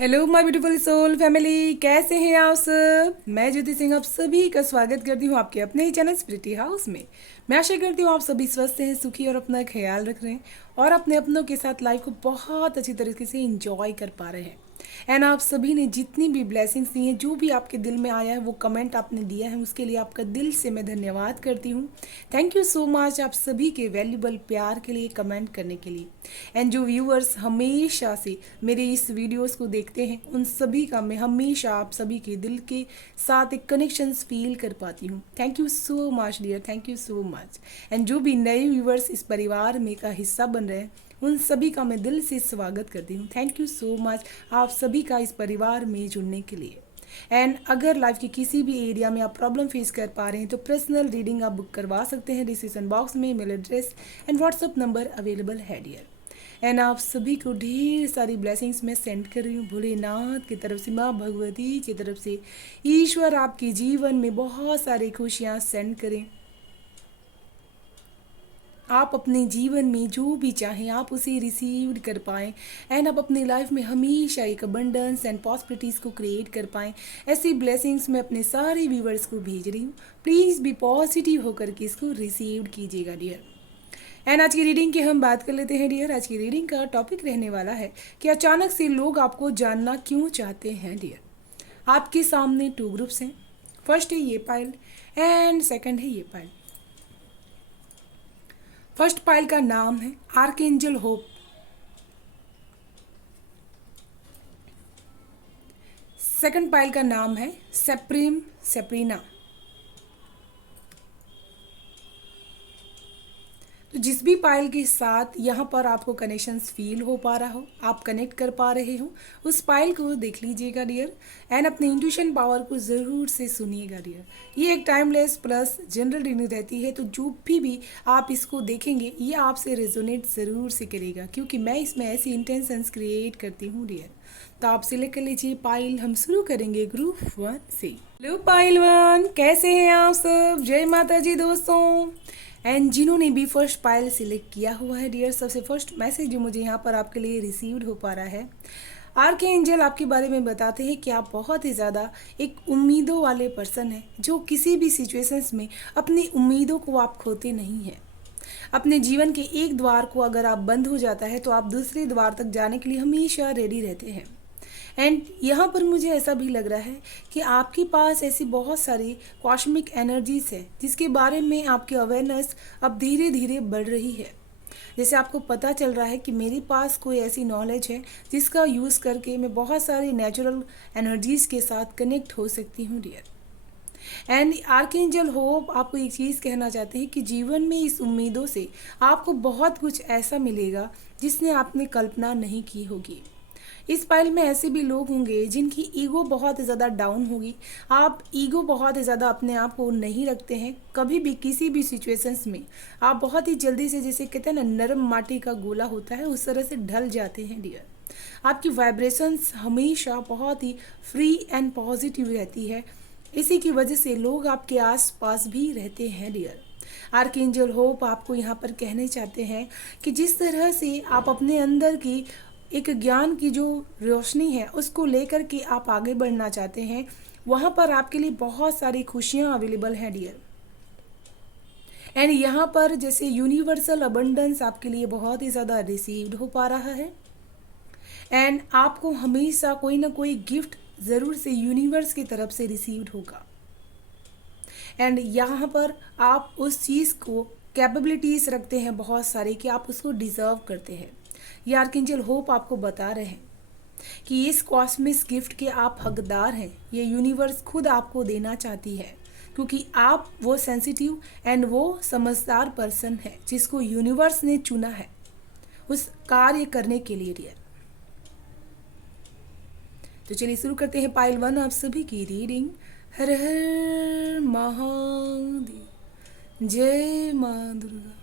Hello my beautiful soul family, कैसे हैं आप सब। मैं ज्योति सिंह आप सभी का स्वागत करती हूँ आपके अपने ही चैनल स्पिरिटी हाउस में। मैं आशा करती हूँ आप सभी स्वस्थ हैं, सुखी और अपना ख्याल रख रहे हैं और अपने अपनों के साथ लाइफ को बहुत अच्छी तरीके से इंजॉय कर पा रहे हैं। एंड आप सभी ने जितनी भी ब्लेसिंग्स दी हैं, जो भी आपके दिल में आया है, वो कमेंट आपने दिया है, उसके लिए आपका दिल से मैं धन्यवाद करती हूँ। थैंक यू सो मच आप सभी के वैल्यूबल प्यार के लिए, कमेंट करने के लिए। एंड जो व्यूअर्स हमेशा से मेरे इस वीडियोस को देखते हैं, उन सभी का मैं हमेशा आप सभी के दिल के साथ एक कनेक्शंस फील कर पाती हूँ। Thank you so much dear, thank you so much. And जो भी नए व्यूअर्स इस परिवार में का हिस्सा बन रहे हैं, उन सभी का मैं दिल से स्वागत करती हूँ। थैंक यू सो मच आप सभी का इस परिवार में जुड़ने के लिए। एंड अगर लाइफ के किसी भी एरिया में आप प्रॉब्लम फेस कर पा रहे हैं तो पर्सनल रीडिंग आप बुक करवा सकते हैं। डिस्क्रिप्शन बॉक्स में mail address and WhatsApp number available है डियर। एंड आप सभी को ढेर सारी ब्लेसिंग्स मैं सेंड कर रही हूँ भोलेनाथ की तरफ से, माँ भगवती की तरफ से। ईश्वर आपके जीवन में बहुत सारी खुशियाँ सेंड करें। आप अपने जीवन में जो भी चाहें आप उसे रिसीव कर पाएँ। एंड आप अपनी लाइफ में हमेशा एक अबंडेंस एंड पॉसिबिलिटीज़ को क्रिएट कर पाएँ। ऐसी ब्लेसिंग्स मैं अपने सारे व्यूवर्स को भेज रही हूँ। प्लीज़ भी पॉजिटिव होकर के इसको रिसीव कीजिएगा डियर। एंड आज की रीडिंग की हम बात कर लेते हैं डियर। आज की रीडिंग का टॉपिक रहने वाला है कि अचानक से लोग आपको जानना क्यों चाहते हैं डियर। आपके सामने टू ग्रुप्स हैं। फर्स्ट है ये पाइल एंड सेकंड है ये पाइल। फर्स्ट पाइल का नाम है आर्कएंजल होप। सेकंड पाइल का नाम है सेप्रीम सेप्रीना। तो जिस भी पाइल के साथ यहाँ पर आपको कनेक्शंस फील हो पा रहा हो, आप कनेक्ट कर पा रहे हो, उस पाइल को देख लीजिएगा डियर। एंड अपने इंट्यूशन पावर को ज़रूर से सुनिएगा डियर। ये एक टाइमलेस प्लस जनरल रीडिंग रहती है, तो जो भी आप इसको देखेंगे ये आपसे रेजोनेट ज़रूर से करेगा, क्योंकि मैं इसमें ऐसी इंटेंशंस क्रिएट करती हूँ डियर। तो आप सिलेक्ट कर लीजिए पाइल। हम शुरू करेंगे ग्रुप 1 से। हेलो पाइल 1, कैसे हैं आप सब। जय माता जी दोस्तों। एंड जिन्होंने भी फर्स्ट पाइल सिलेक्ट किया हुआ है डियर, सबसे फर्स्ट मैसेज जो मुझे यहाँ पर आपके लिए रिसीव्ड हो पा रहा है, आर्क एंजल आपके बारे में बताते हैं कि आप बहुत ही ज़्यादा एक उम्मीदों वाले पर्सन हैं, जो किसी भी सिचुएशंस में अपनी उम्मीदों को आप खोते नहीं हैं। अपने जीवन के एक द्वार को अगर आप बंद हो जाता है तो आप दूसरे द्वार तक जाने के लिए हमेशा रेडी रहते हैं। एंड यहाँ पर मुझे ऐसा भी लग रहा है कि आपके पास ऐसी बहुत सारी कॉस्मिक एनर्जीज है जिसके बारे में आपकी अवेयरनेस अब धीरे धीरे बढ़ रही है। जैसे आपको पता चल रहा है कि मेरे पास कोई ऐसी नॉलेज है जिसका यूज़ करके मैं बहुत सारी नेचुरल एनर्जीज के साथ कनेक्ट हो सकती हूँ डियर। एंड आर्कएंजल होप आपको एक चीज़ कहना चाहते हैं कि जीवन में इस उम्मीदों से आपको बहुत कुछ ऐसा मिलेगा जिसने आपने कल्पना नहीं की होगी। इस पाइल में ऐसे भी लोग होंगे जिनकी ईगो बहुत ज़्यादा डाउन होगी। आप ईगो बहुत ज़्यादा अपने आप को नहीं रखते हैं कभी भी, किसी भी सिचुएशंस में आप बहुत ही जल्दी से, जैसे कहते हैं ना नरम माटी का गोला होता है, उस तरह से ढल जाते हैं डियर। आपकी वाइब्रेशंस हमेशा बहुत ही फ्री एंड पॉजिटिव रहती है। इसी की वजह से लोग आपके आस पास भी रहते हैं डियर। आर्कएंजल होप आपको यहाँ पर कहने चाहते हैं कि जिस तरह से आप अपने अंदर की एक ज्ञान की जो रोशनी है उसको लेकर के आप आगे बढ़ना चाहते हैं, वहाँ पर आपके लिए बहुत सारी खुशियाँ अवेलेबल हैं डियर। एंड यहाँ पर जैसे यूनिवर्सल अबंडेंस आपके लिए बहुत ही ज़्यादा रिसीव्ड हो पा रहा है। एंड आपको हमेशा कोई ना कोई गिफ्ट ज़रूर से यूनिवर्स की तरफ से रिसीव्ड होगा। एंड यहाँ पर आप उस चीज़ को कैपेबिलिटीज़ रखते हैं बहुत सारी कि आप उसको डिज़र्व करते हैं। ये आर्कएंजल होप आपको बता रहे हैं कि इस कॉस्मिक गिफ्ट के आप हकदार हैं। ये यूनिवर्स खुद आपको देना चाहती है, क्योंकि आप वो सेंसिटिव एंड वो समझदार पर्सन है जिसको यूनिवर्स ने चुना है उस कार्य करने के लिए डियर। तो चलिए शुरू करते हैं पाइल 1 आप सभी की रीडिंग। हर हर महादेव, जय माँ दुर्गा।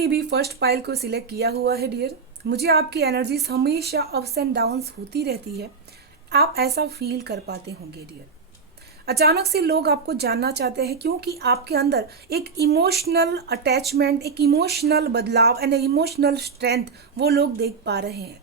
आपने भी फर्स्ट पाइल को सिलेक्ट किया हुआ है डियर, मुझे आपकी एनर्जीज हमेशा अप्स एंड डाउन्स होती रहती है, आप ऐसा फील कर पाते होंगे डियर। अचानक से लोग आपको जानना चाहते हैं क्योंकि आपके अंदर एक इमोशनल अटैचमेंट, एक इमोशनल बदलाव एंड इमोशनल स्ट्रेंथ वो लोग देख पा रहे हैं।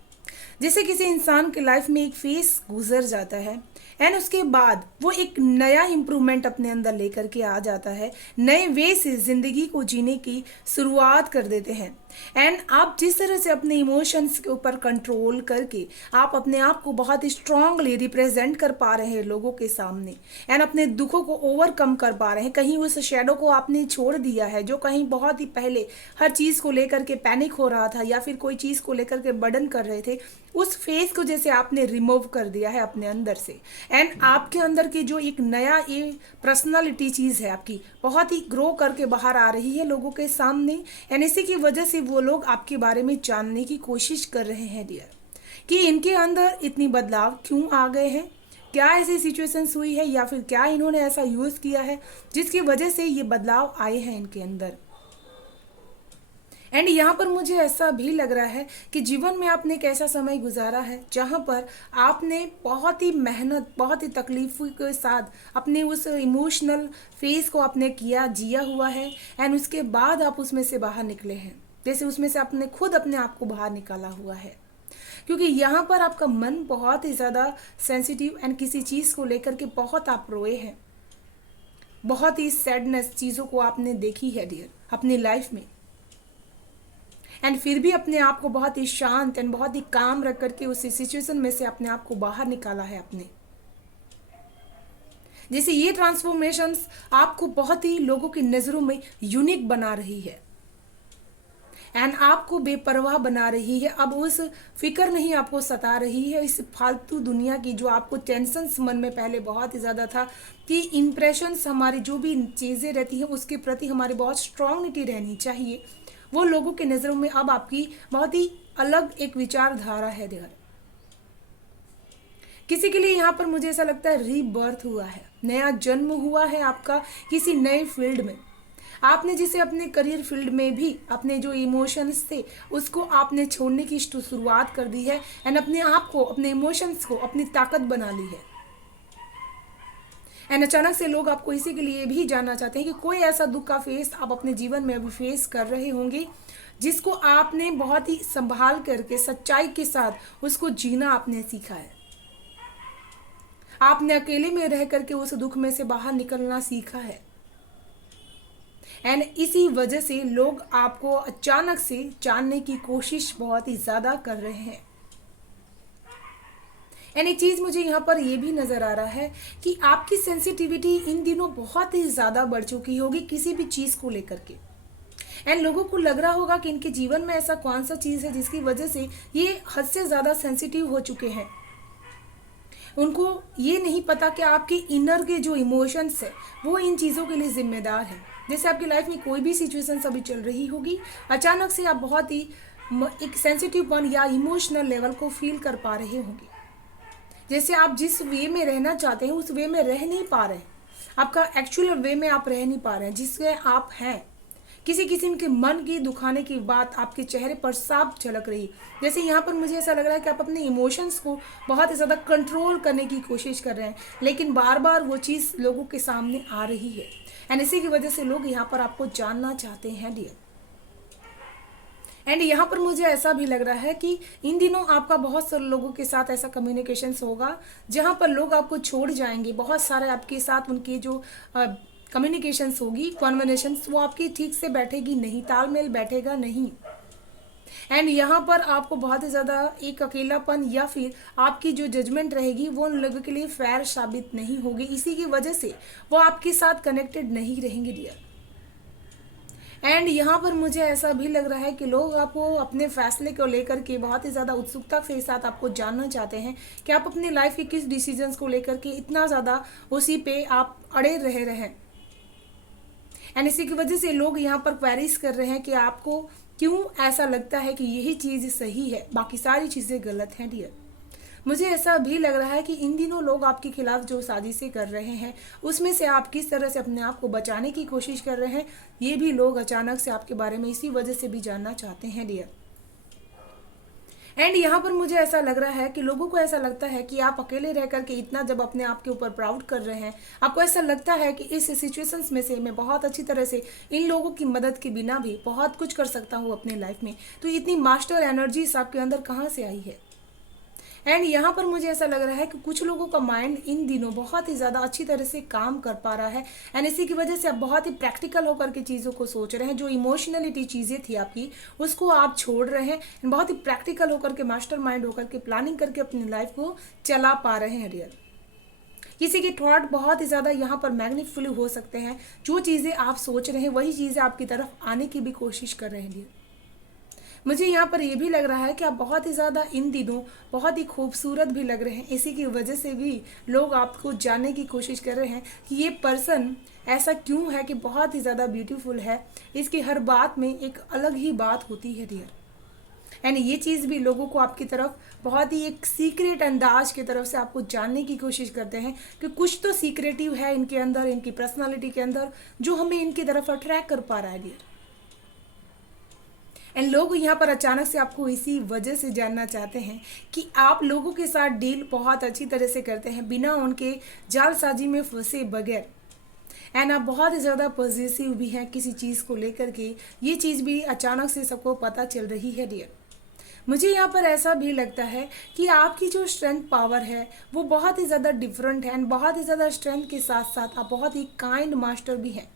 जैसे किसी इंसान के लाइफ में एक फेस गुजर जाता है एंड उसके बाद वो एक नया इम्प्रूवमेंट अपने अंदर लेकर के आ जाता है, नए वे से ज़िंदगी को जीने की शुरुआत कर देते हैं। एंड आप जिस तरह से अपने इमोशंस के ऊपर कंट्रोल करके आप अपने आप को बहुत स्ट्रांगली रिप्रेजेंट कर पा रहे हैं लोगों के सामने एंड अपने दुखों को ओवरकम कर पा रहे हैं। कहीं उस शेडो को आपने छोड़ दिया है जो कहीं बहुत ही पहले हर चीज़ को लेकर के पैनिक हो रहा था या फिर कोई चीज़ को लेकर के बर्डन कर रहे थे, उस फेस को जैसे आपने रिमूव कर दिया है अपने अंदर से। एंड आपके अंदर की जो एक नया ये पर्सनालिटी चीज़ है आपकी बहुत ही ग्रो करके बाहर आ रही है लोगों के सामने। एंड इसी की वजह से वो लोग आपके बारे में जानने की कोशिश कर रहे हैं डियर कि इनके अंदर इतनी बदलाव क्यों आ गए हैं, क्या ऐसी सिचुएशंस हुई है या फिर क्या इन्होंने ऐसा यूज़ किया है जिसकी वजह से ये बदलाव आए हैं इनके अंदर। एंड यहाँ पर मुझे ऐसा भी लग रहा है कि जीवन में आपने एक ऐसा समय गुजारा है जहाँ पर आपने बहुत ही मेहनत, बहुत ही तकलीफ के साथ अपने उस इमोशनल फेस को आपने जिया हुआ है एंड उसके बाद आप उसमें से बाहर निकले हैं। जैसे उसमें से आपने खुद अपने आप को बाहर निकाला हुआ है, क्योंकि यहाँ पर आपका मन बहुत ही ज़्यादा सेंसिटिव एंड किसी चीज़ को लेकर के बहुत आप रोए हैं, बहुत ही सैडनेस चीज़ों को आपने देखी है डियर अपनी लाइफ में। एंड फिर भी अपने आप को बहुत ही शांत एंड बहुत ही काम रख करके उस सिचुएशन में से अपने आप को बाहर निकाला है आपने। जैसे ये ट्रांसफॉर्मेशंस आपको बहुत ही लोगों की नज़रों में यूनिक बना रही है एंड आपको बेपरवाह बना रही है। अब उस फिक्र नहीं आपको सता रही है इस फालतू दुनिया की, जो आपको टेंशन्स मन में पहले बहुत ही ज़्यादा था कि इम्प्रेशंस हमारी जो भी चीज़ें रहती हैं उसके प्रति हमारी बहुत स्ट्रांगनिटी रहनी चाहिए, वो लोगों के नज़रों में अब आपकी बहुत ही अलग एक विचारधारा है देवर। किसी के लिए यहाँ पर मुझे ऐसा लगता है रीबर्थ हुआ है, नया जन्म हुआ है आपका किसी नए फील्ड में। आपने जिसे अपने करियर फील्ड में भी अपने जो इमोशंस थे उसको आपने छोड़ने की शुरुआत कर दी है एंड अपने आप को, अपने इमोशंस को अपनी ताकत बना ली है। एंड अचानक से लोग आपको इसी के लिए भी जानना चाहते हैं कि कोई ऐसा दुख का फेस आप अपने जीवन में अभी फेस कर रहे होंगे जिसको आपने बहुत ही संभाल करके सच्चाई के साथ उसको जीना आपने सीखा है। आपने अकेले में रह करके उस दुख में से बाहर निकलना सीखा है एंड इसी वजह से लोग आपको अचानक से जानने की कोशिश बहुत ही ज़्यादा कर रहे हैं। एंड एक चीज़ मुझे यहाँ पर ये भी नज़र आ रहा है कि आपकी सेंसिटिविटी इन दिनों बहुत ही ज़्यादा बढ़ चुकी होगी किसी भी चीज़ को लेकर के। एंड लोगों को लग रहा होगा कि इनके जीवन में ऐसा कौन सा चीज़ है जिसकी वजह से ये हद से ज़्यादा सेंसिटिव हो चुके हैं। उनको ये नहीं पता कि आपके इनर के जो इमोशंस है वो इन चीज़ों के लिए जिम्मेदार है। जैसे आपकी लाइफ में कोई भी सिचुएशन अभी चल रही होगी, अचानक से आप बहुत ही एक सेंसिटिवपन या इमोशनल लेवल को फील कर पा रहे होंगे। जैसे आप जिस वे में रहना चाहते हैं उस वे में रह नहीं पा रहे हैं, आपका एक्चुअल वे में आप रह नहीं पा रहे हैं जिसमें आप हैं। किसी किस्म के मन की दुखाने की बात आपके चेहरे पर साफ झलक रही। जैसे यहाँ पर मुझे ऐसा लग रहा है कि आप अपने इमोशंस को बहुत ही ज़्यादा कंट्रोल करने की कोशिश कर रहे हैं, लेकिन बार बार वो चीज़ लोगों के सामने आ रही है एंड इसी की वजह से लोग यहाँ पर आपको जानना चाहते हैं डियर। एंड यहाँ पर मुझे ऐसा भी लग रहा है कि इन दिनों आपका बहुत सारे लोगों के साथ ऐसा कम्युनिकेशंस होगा जहाँ पर लोग आपको छोड़ जाएंगे। बहुत सारे आपके साथ उनकी जो कम्युनिकेशंस होगी, कॉन्वर्सेशंस, वो आपकी ठीक से बैठेगी नहीं, तालमेल बैठेगा नहीं। एंड यहाँ पर आपको बहुत ही ज़्यादा एक अकेलापन या फिर आपकी जो जजमेंट रहेगी वो उन लोगों के लिए फेयर साबित नहीं होगी। इसी की वजह से वो आपके साथ कनेक्टेड नहीं रहेंगे डियर। एंड यहाँ पर मुझे ऐसा भी लग रहा है कि लोग आपको अपने फैसले को लेकर के बहुत ही ज़्यादा उत्सुकता के साथ आपको जानना चाहते हैं कि आप अपनी लाइफ के किस डिसीजंस को लेकर के इतना ज़्यादा उसी पे आप अड़े रह रहे हैं। एंड इसी की वजह से लोग यहाँ पर क्वेरीज कर रहे हैं कि आपको क्यों ऐसा लगता है कि यही चीज़ सही है, बाकी सारी चीज़ें गलत हैं डियर। मुझे ऐसा भी लग रहा है कि इन दिनों लोग आपके खिलाफ जो साजिशें कर रहे हैं उसमें से आप किस तरह से अपने आप को बचाने की कोशिश कर रहे हैं, ये भी लोग अचानक से आपके बारे में इसी वजह से भी जानना चाहते हैं डियर। एंड यहाँ पर मुझे ऐसा लग रहा है कि लोगों को ऐसा लगता है कि आप अकेले रह करके इतना जब अपने आप के ऊपर प्राउड कर रहे हैं, आपको ऐसा लगता है कि इस सिचुएशंस में से मैं बहुत अच्छी तरह से इन लोगों की मदद के बिना भी बहुत कुछ कर सकता हूँ अपने लाइफ में। तो इतनी मास्टर एनर्जीज आपके अंदर कहाँ से आई है। एंड यहाँ पर मुझे ऐसा लग रहा है कि कुछ लोगों का माइंड इन दिनों बहुत ही ज़्यादा अच्छी तरह से काम कर पा रहा है एंड इसी की वजह से आप बहुत ही प्रैक्टिकल होकर के चीज़ों को सोच रहे हैं। जो इमोशनलिटी चीज़ें थी आपकी उसको आप छोड़ रहे हैं एंड बहुत ही प्रैक्टिकल होकर के मास्टर माइंड होकर के प्लानिंग करके अपनी लाइफ को चला पा रहे हैं डियर। किसी के थॉट बहुत ही ज़्यादा यहाँ पर मैग्निफुल हो सकते हैं। जो चीज़ें आप सोच रहे हैं वही चीज़ें आपकी तरफ आने की भी कोशिश कर रहे हैं डियर। मुझे यहाँ पर यह भी लग रहा है कि आप बहुत ही ज़्यादा इन दिनों बहुत ही खूबसूरत भी लग रहे हैं। इसी की वजह से भी लोग आपको जानने की कोशिश कर रहे हैं कि ये पर्सन ऐसा क्यों है कि बहुत ही ज़्यादा ब्यूटीफुल है। इसकी हर बात में एक अलग ही बात होती है डियर। एंड ये चीज़ भी लोगों को आपकी तरफ बहुत ही एक सीक्रेट अंदाज की तरफ से आपको जानने की कोशिश करते हैं कि कुछ तो सीक्रेटिव है इनके अंदर, इनकी पर्सनालिटी के अंदर, जो हमें इनकी तरफ अट्रैक्ट कर पा रहा है डियर। एंड लोग यहाँ पर अचानक से आपको इसी वजह से जानना चाहते हैं कि आप लोगों के साथ डील बहुत अच्छी तरह से करते हैं बिना उनके जालसाजी में फंसे बगैर। एंड आप बहुत ही ज़्यादा पॉजिटिव भी हैं किसी चीज़ को लेकर के। ये चीज़ भी अचानक से सबको पता चल रही है डियर। मुझे यहाँ पर ऐसा भी लगता है कि आपकी जो स्ट्रेंथ पावर है वो बहुत ही ज़्यादा डिफरेंट है एंड बहुत ही ज़्यादा स्ट्रेंथ के साथ साथ आप बहुत ही काइंड मास्टर भी हैं।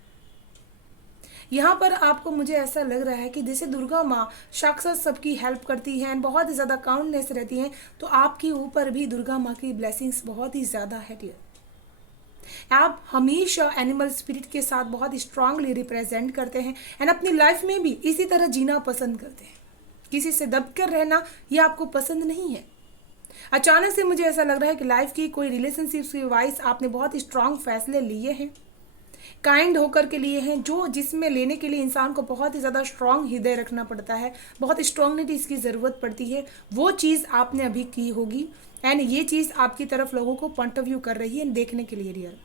यहाँ पर आपको मुझे ऐसा लग रहा है कि जैसे दुर्गा माँ साक्षात सबकी हेल्प करती हैं एंड बहुत ही ज़्यादा काउंटनेस रहती हैं, तो आपके ऊपर भी दुर्गा माँ की ब्लेसिंग्स बहुत ही ज़्यादा है डियर। आप हमेशा एनिमल स्पिरिट के साथ बहुत स्ट्रांगली रिप्रेजेंट करते हैं एंड अपनी लाइफ में भी इसी तरह जीना पसंद करते हैं। किसी से दबकर रहना ये आपको पसंद नहीं है। अचानक से मुझे ऐसा लग रहा है कि लाइफ की कोई रिलेशनशिप के वाइज आपने बहुत स्ट्रांग फैसले लिए हैं, काइंड होकर के लिए हैं, जो जिसमें लेने के लिए इंसान को बहुत ही ज़्यादा स्ट्रांग हृदय रखना पड़ता है, बहुत स्ट्रांगनेस इसकी ज़रूरत पड़ती है। वो चीज़ आपने अभी की होगी एंड ये चीज़ आपकी तरफ लोगों को पॉइंट ऑफ व्यू कर रही है देखने के लिए रियल।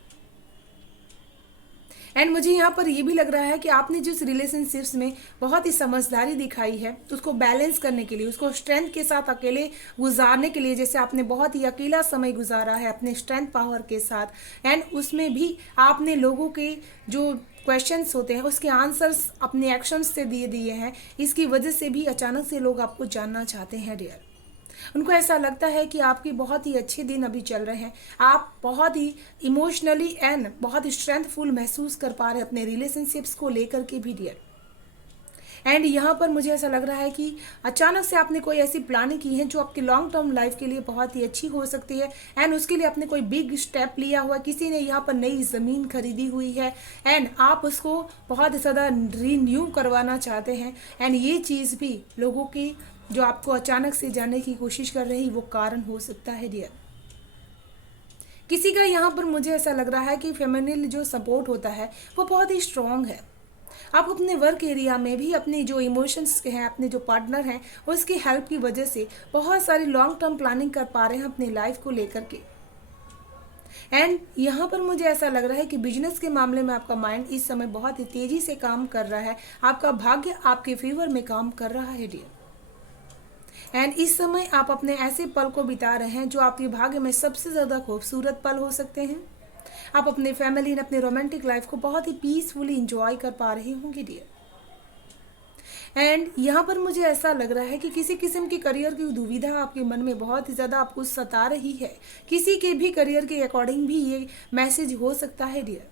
एंड मुझे यहाँ पर ये भी लग रहा है कि आपने जिस रिलेशनशिप्स में बहुत ही समझदारी दिखाई है उसको बैलेंस करने के लिए, उसको स्ट्रेंथ के साथ अकेले गुजारने के लिए, जैसे आपने बहुत ही अकेला समय गुजारा है अपने स्ट्रेंथ पावर के साथ एंड उसमें भी आपने लोगों के जो क्वेश्चंस होते हैं उसके आंसर्स अपने एक्शंस से दिए हैं। इसकी वजह से भी अचानक से लोग आपको जानना चाहते हैं डियर। उनको ऐसा लगता है कि आपके बहुत ही अच्छे दिन अभी चल रहे हैं, आप बहुत ही इमोशनली एंड बहुत ही स्ट्रेंथफुल महसूस कर पा रहे हैं अपने रिलेशनशिप्स को लेकर के भी डियर। एंड यहाँ पर मुझे ऐसा लग रहा है कि अचानक से आपने कोई ऐसी प्लानिंग की है जो आपकी लॉन्ग टर्म लाइफ के लिए बहुत ही अच्छी हो सकती है एंड उसके लिए आपने कोई बिग स्टेप लिया हुआ, किसी ने यहाँ पर नई ज़मीन खरीदी हुई है एंड आप उसको बहुत ही ज़्यादा रीन्यू करवाना चाहते हैं एंड ये चीज़ भी लोगों की जो आपको अचानक से जानने की कोशिश कर रही वो कारण हो सकता है डियर। किसी का यहाँ पर मुझे ऐसा लग रहा है कि फेमिनिन जो सपोर्ट होता है वो बहुत ही स्ट्रॉन्ग है। आप अपने वर्क एरिया में भी अपने जो इमोशंस के हैं, अपने जो पार्टनर हैं उसकी हेल्प की वजह से बहुत सारी लॉन्ग टर्म प्लानिंग कर पा रहे हैं अपनी लाइफ को लेकर के। एंड यहाँ पर मुझे ऐसा लग रहा है कि बिजनेस के मामले में आपका माइंड इस समय बहुत ही तेज़ी से काम कर रहा है, आपका भाग्य आपके फेवर में काम कर रहा है डियर। एंड इस समय आप अपने ऐसे पल को बिता रहे हैं जो आपके भाग्य में सबसे ज़्यादा खूबसूरत पल हो सकते हैं। आप अपने फैमिली एंड अपने रोमांटिक लाइफ को बहुत ही पीसफुली इंजॉय कर पा रहे होंगे डियर। एंड यहाँ पर मुझे ऐसा लग रहा है कि किसी किस्म की करियर की दुविधा आपके मन में बहुत ही ज़्यादा आपको सता रही है। किसी के भी करियर के अकॉर्डिंग भी ये मैसेज हो सकता है डियर।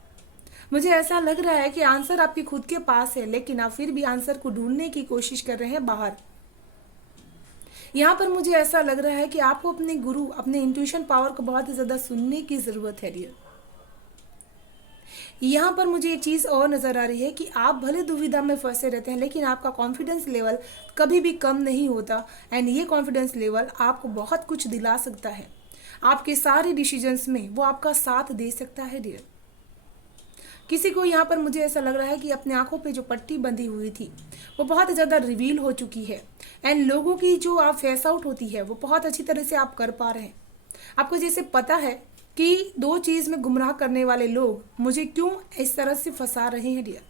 मुझे ऐसा लग रहा है कि आंसर आपके खुद के पास है लेकिन आप फिर भी आंसर को ढूंढने की कोशिश कर रहे हैं बाहर। यहाँ पर मुझे ऐसा लग रहा है कि आपको अपने गुरु, अपने इंट्यूशन पावर को बहुत ही ज़्यादा सुनने की ज़रूरत है डियर। यहाँ पर मुझे एक चीज़ और नज़र आ रही है कि आप भले दुविधा में फंसे रहते हैं लेकिन आपका कॉन्फिडेंस लेवल कभी भी कम नहीं होता एंड ये कॉन्फिडेंस लेवल आपको बहुत कुछ दिला सकता है। आपके सारे डिसीजंस में वो आपका साथ दे सकता है डियर। किसी को यहाँ पर मुझे ऐसा लग रहा है कि अपने आंखों पे जो पट्टी बंधी हुई थी वो बहुत ज़्यादा रिवील हो चुकी है एंड लोगों की जो आप फेस आउट होती है वो बहुत अच्छी तरह से आप कर पा रहे हैं। आपको जैसे पता है कि दो चीज़ में गुमराह करने वाले लोग मुझे क्यों इस तरह से फंसा रहे हैं डियर।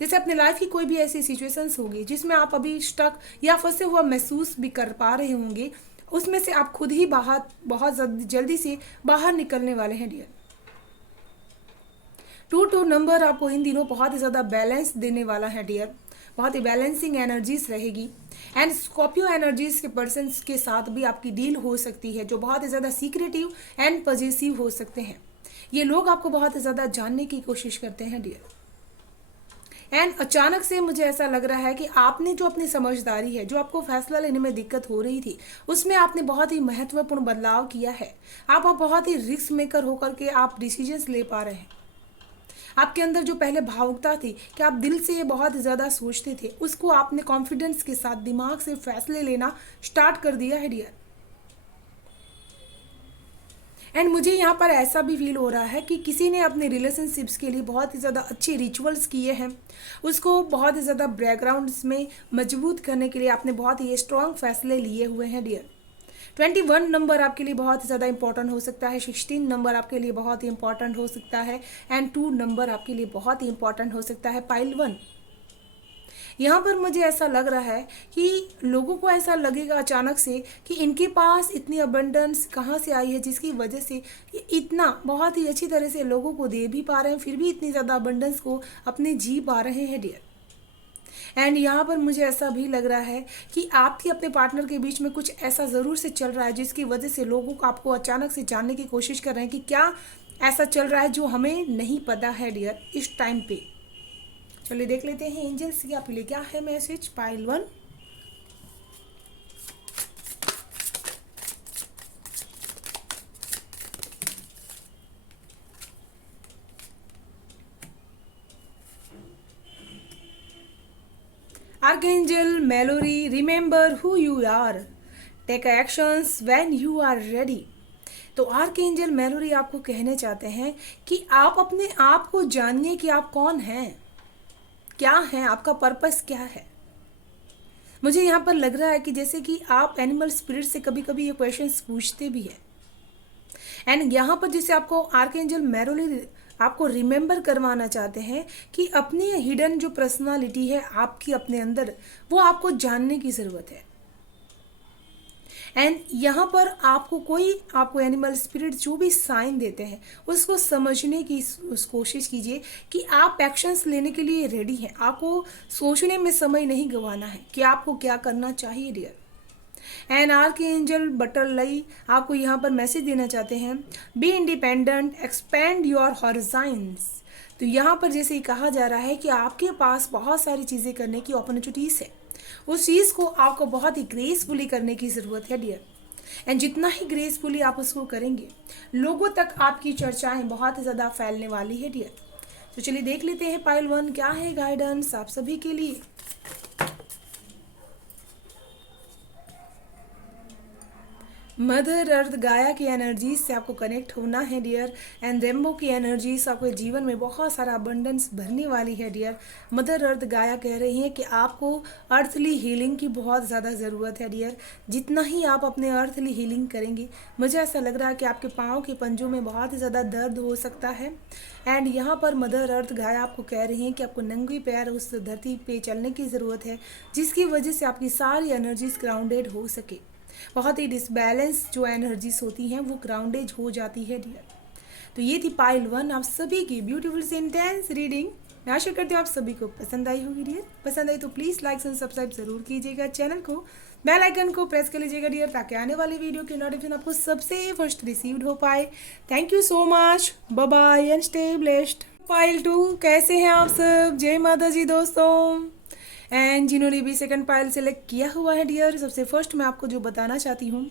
जैसे अपने लाइफ की कोई भी ऐसी सिचुएशंस होगी जिसमें आप अभी स्टक या फंसे हुआ महसूस भी कर पा रहे होंगे, उसमें से आप खुद ही बाहर बहुत जल्दी से बाहर निकलने वाले हैं डियर। 2 नंबर आपको इन दिनों बहुत ही ज़्यादा बैलेंस देने वाला है डियर, बहुत ही बैलेंसिंग एनर्जीज रहेगी। एंड स्कॉर्पियो एनर्जीज के पर्सन के साथ भी आपकी डील हो सकती है जो बहुत ही ज़्यादा सीक्रेटिव एंड पॉजिटिव हो सकते हैं। ये लोग आपको बहुत ही ज़्यादा जानने की कोशिश करते हैं डियर। एंड अचानक से मुझे ऐसा लग रहा है कि आपने जो अपनी समझदारी है, जो आपको फैसला लेने में दिक्कत हो रही थी, उसमें आपने बहुत ही महत्वपूर्ण बदलाव किया है। आप बहुत ही रिस्क मेकर होकर के आप डिसीजंस ले पा रहे हैं। आपके अंदर जो पहले भावुकता थी कि आप दिल से ये बहुत ज़्यादा सोचते थे, उसको आपने कॉन्फिडेंस के साथ दिमाग से फैसले लेना स्टार्ट कर दिया है डियर। एंड मुझे यहाँ पर ऐसा भी फील हो रहा है कि किसी ने अपने रिलेशनशिप्स के लिए बहुत ही ज़्यादा अच्छे रिचुअल्स किए हैं, उसको बहुत ही ज़्यादा बैकग्राउंड्स में मजबूत करने के लिए आपने बहुत ही स्ट्रॉन्ग फैसले लिए हुए हैं डियर। 21 नंबर आपके लिए बहुत ही ज़्यादा इंपॉर्टेंट हो सकता है, 16 नंबर आपके लिए बहुत ही इंपॉर्टेंट हो सकता है, एंड 2 नंबर आपके लिए बहुत ही इंपॉर्टेंट हो सकता है। पाइल 1, यहाँ पर मुझे ऐसा लग रहा है कि लोगों को ऐसा लगेगा अचानक से कि इनके पास इतनी अबंडेंस कहाँ से आई है, जिसकी वजह से ये इतना बहुत ही अच्छी तरह से लोगों को दे भी पा रहे हैं, फिर भी इतनी ज़्यादा अबंडेंस को अपने जी पा रहे हैं डियर। एंड यहाँ पर मुझे ऐसा भी लग रहा है कि आपके अपने पार्टनर के बीच में कुछ ऐसा ज़रूर से चल रहा है जिसकी वजह से लोगों को आपको अचानक से जानने की कोशिश कर रहे हैं कि क्या ऐसा चल रहा है जो हमें नहीं पता है डियर इस टाइम पे। चलिए देख लेते हैं एंजल्स की आपके लिए क्या है message. Pile 1, archangel Mallory, remember who you are, take actions when you are ready. तो आर्कएंजल मेलोरी आपको कहने चाहते हैं कि आप अपने आप को जानिए कि आप कौन हैं, क्या है, आपका पर्पस क्या है। मुझे यहाँ पर लग रहा है कि जैसे कि आप एनिमल स्पिरिट से कभी कभी ये क्वेश्चंस पूछते भी हैं। एंड यहाँ पर जैसे आपको आर्कएंजल मेलोरी आपको रिमेंबर करवाना चाहते हैं कि अपनी हिडन जो पर्सनालिटी है आपकी अपने अंदर, वो आपको जानने की ज़रूरत है। एंड यहाँ पर आपको एनिमल स्पिरिट जो भी साइन देते हैं उसको समझने की कोशिश कीजिए कि आप एक्शंस लेने के लिए रेडी हैं। आपको सोचने में समय नहीं गंवाना है कि आपको क्या करना चाहिए डियर। एंड आर्कएंजल बटरफ्लाई आपको यहाँ पर मैसेज देना चाहते हैं, बी इंडिपेंडेंट, एक्सपेंड योर हॉरिज़ॉन्स। तो यहाँ पर जैसे ही कहा जा रहा है कि आपके पास बहुत सारी चीज़ें करने की अपॉर्चुनिटीज़ है, उस चीज़ को आपको बहुत ही ग्रेसफुली करने की ज़रूरत है डियर। एंड जितना ही ग्रेसफुली आप उसको करेंगे, लोगों तक आपकी चर्चाएं बहुत ही ज़्यादा फैलने वाली है डियर। तो चलिए देख लेते हैं पाइल 1 क्या है गाइडेंस आप सभी के लिए। मदर अर्थ गाया की एनर्जीज से आपको कनेक्ट होना है डियर। एंड रेम्बो की एनर्जीज आपके जीवन में बहुत सारा अबंडेंस भरने वाली है डियर। मदर अर्थ गाया कह रही हैं कि आपको अर्थली हीलिंग की बहुत ज़्यादा ज़रूरत है डियर। जितना ही आप अपने अर्थली हीलिंग करेंगे, मुझे ऐसा लग रहा है कि आपके पाँव के पंजों में बहुत ही ज़्यादा दर्द हो सकता है। एंड यहाँ पर मदर अर्थ गाया आपको कह रही हैं कि आपको नंगे पैर उस धरती पे चलने की ज़रूरत है, जिसकी वजह से आपकी सारी एनर्जीज ग्राउंडेड हो सके। बहुत ही डिसबैलेंस जो एनर्जीज होती हैं वो ग्राउंडेज हो जाती है डियर। तो ये थी पाइल 1 आप सभी की ब्यूटीफुल से इंटेंस रीडिंग। मैं आशा करती हूँ आप सभी को पसंद आई होगी डियर। पसंद आई तो प्लीज़ लाइक एंड सब्सक्राइब जरूर कीजिएगा चैनल को, बेल आइकन को प्रेस कर लीजिएगा डियर, ताकि आने वाली वीडियो की नोटिफिकेशन आपको सबसे फर्स्ट रिसीव्ड हो पाए। Thank you so much, bye bye and stay blessed. Pile 2 कैसे हैं आप सब? जय माता जी दोस्तों। एंड जिन्होंने भी सेकंड पाइल सेलेक्ट किया हुआ है डियर, सबसे फर्स्ट मैं आपको जो बताना चाहती हूँ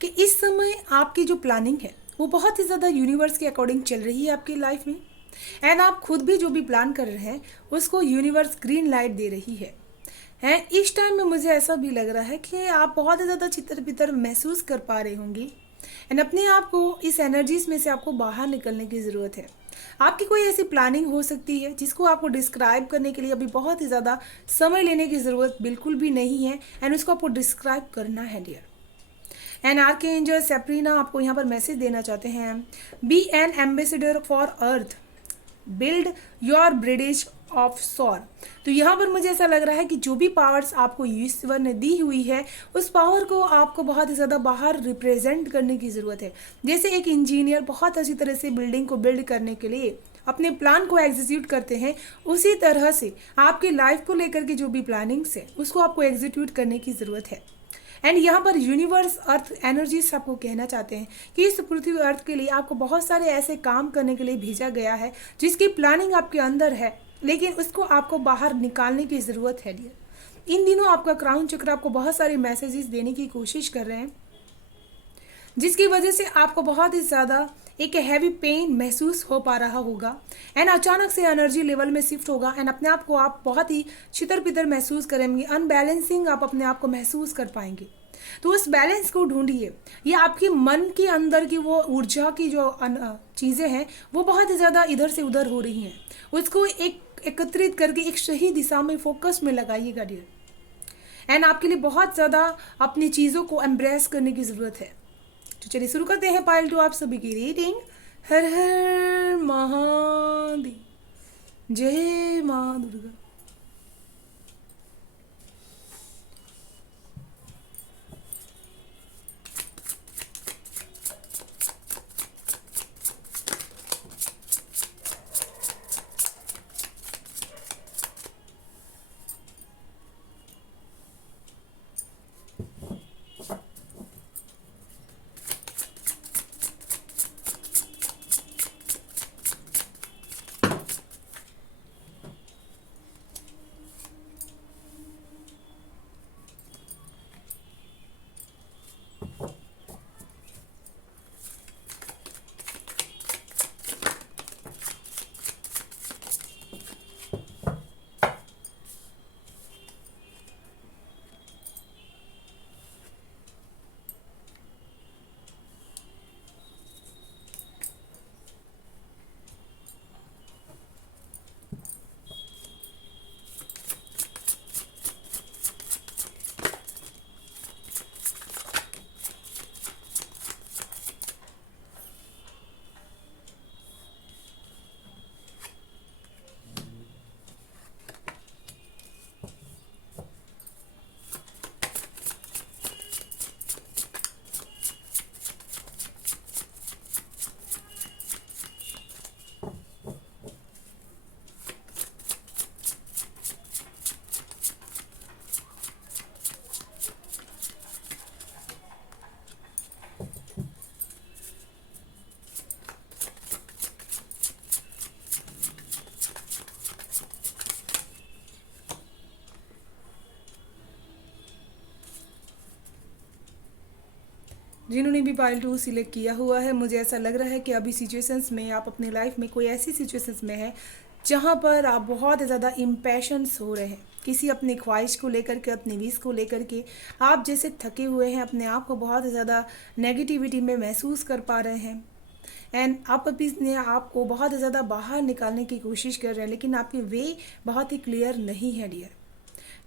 कि इस समय आपकी जो प्लानिंग है वो बहुत ही ज़्यादा यूनिवर्स के अकॉर्डिंग चल रही है आपकी लाइफ में। एंड आप खुद भी जो भी प्लान कर रहे हैं उसको यूनिवर्स ग्रीन लाइट दे रही है। एंड इस टाइम में मुझे ऐसा भी लग रहा है कि आप बहुत ही ज़्यादा चितर बितर महसूस कर पा रहे होंगे। एंड अपने आप को इस एनर्जीज में से आपको बाहर निकलने की ज़रूरत है। आपकी कोई ऐसी प्लानिंग हो सकती है जिसको आपको डिस्क्राइब करने के लिए अभी बहुत ही ज़्यादा समय लेने की ज़रूरत बिल्कुल भी नहीं है। एंड उसको आपको डिस्क्राइब करना है डियर। एंड आर्कएंजल सेप्रीना आपको यहाँ पर मैसेज देना चाहते हैं, be an ambassador for earth, build your bridges of sore. तो यहाँ पर मुझे ऐसा लग रहा है कि जो भी पावर्स आपको ईश्वर ने दी हुई है उस पावर को आपको बहुत ही ज़्यादा बाहर रिप्रेजेंट करने की ज़रूरत है। जैसे एक इंजीनियर बहुत अच्छी तरह से बिल्डिंग को बिल्ड करने के लिए अपने प्लान को एग्जीक्यूट करते हैं, उसी तरह से आपकी लाइफ को लेकर के जो भी प्लानिंग्स है उसको आपको एग्जीक्यूट करने की ज़रूरत है। एंड यहाँ पर यूनिवर्स अर्थ एनर्जीज आपको कहना चाहते हैं कि इस पृथ्वी अर्थ के लिए आपको बहुत सारे ऐसे काम करने के लिए भेजा गया है जिसकी प्लानिंग आपके अंदर है, लेकिन उसको आपको बाहर निकालने की ज़रूरत है डियर। इन दिनों आपका क्राउन चक्र आपको बहुत सारे मैसेजेस देने की कोशिश कर रहे हैं, जिसकी वजह से आपको बहुत ही ज़्यादा एक हैवी पेन महसूस हो पा रहा होगा। एंड अचानक से एनर्जी लेवल में शिफ्ट होगा एंड अपने आप को आप बहुत ही छितर पितर महसूस करेंगे, अनबैलेंसिंग आप अपने आप को महसूस कर पाएंगे। तो उस बैलेंस को ढूंढिए। ये आपके मन के अंदर की वो ऊर्जा की जो चीज़ें हैं वो बहुत ही ज़्यादा इधर से उधर हो रही हैं, उसको एकत्रित करके एक सही दिशा में फोकस में लगाइएगा डियर। एंड आपके लिए बहुत ज़्यादा अपनी चीज़ों को एम्ब्रेस करने की ज़रूरत है। तो चलिए शुरू करते हैं पाइल 2 आप सभी की रीडिंग। हर हर महादेव, जय माँ दुर्गा। जिन्होंने भी पाइल 2 सिलेक्ट किया हुआ है, मुझे ऐसा लग रहा है कि अभी सिचुएशंस में आप अपनी लाइफ में कोई ऐसी सिचुएशंस में है जहाँ पर आप बहुत ज़्यादा इम्पैशंस हो रहे हैं किसी अपनी ख्वाहिश को लेकर के, अपनी विश को लेकर के। आप जैसे थके हुए हैं, अपने आप को बहुत ज़्यादा नेगेटिविटी में महसूस कर पा रहे हैं एंड आप अपने आप को बहुत ज़्यादा बाहर निकालने की कोशिश कर रहे हैं, लेकिन आपकी वे बहुत ही क्लियर नहीं है डियर।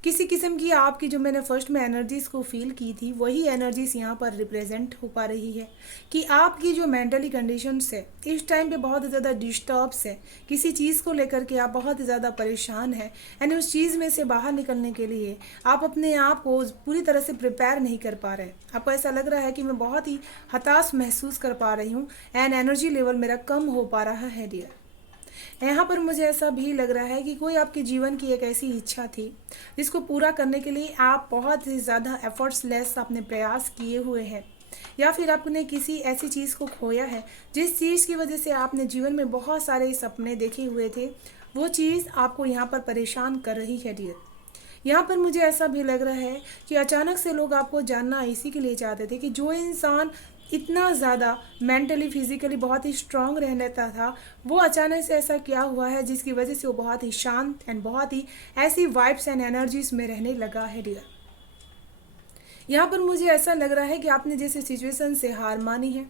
किसी किस्म की आपकी जो मैंने फर्स्ट में एनर्जीज़ को फील की थी वही एनर्जीज़ यहाँ पर रिप्रेजेंट हो पा रही है कि आपकी जो मेंटली कंडीशंस है इस टाइम पे बहुत ज़्यादा डिस्टर्ब्स है, किसी चीज़ को लेकर के आप बहुत ज़्यादा परेशान हैं एंड उस चीज़ में से बाहर निकलने के लिए आप अपने आप को पूरी तरह से प्रिपेयर नहीं कर पा रहे हैं। आपको ऐसा लग रहा है कि मैं बहुत ही हताश महसूस कर पा रही हूँ एंड एनर्जी लेवल मेरा कम हो पा रहा है डियर। यहाँ पर मुझे ऐसा भी लग रहा है कि कोई आपके जीवन की एक ऐसी इच्छा थी जिसको पूरा करने के लिए आप बहुत ही ज़्यादा एफर्ट्सलेस आपने प्रयास किए हुए हैं, या फिर आपने किसी ऐसी चीज़ को खोया है जिस चीज़ की वजह से आपने जीवन में बहुत सारे सपने देखे हुए थे, वो चीज़ आपको यहाँ पर परेशान कर रही है डियर। यहाँ पर मुझे ऐसा भी लग रहा है कि अचानक से लोग आपको जानना इसी के लिए चाहते थे कि जो इंसान इतना ज़्यादा मेंटली फिजिकली बहुत ही स्ट्रांग रहता था वो अचानक से ऐसा क्या हुआ है जिसकी वजह से वो बहुत ही शांत एंड बहुत ही ऐसी वाइब्स एंड एनर्जीज में रहने लगा है डियर। यहाँ पर मुझे ऐसा लग रहा है कि आपने जैसे सिचुएशन से हार मानी है,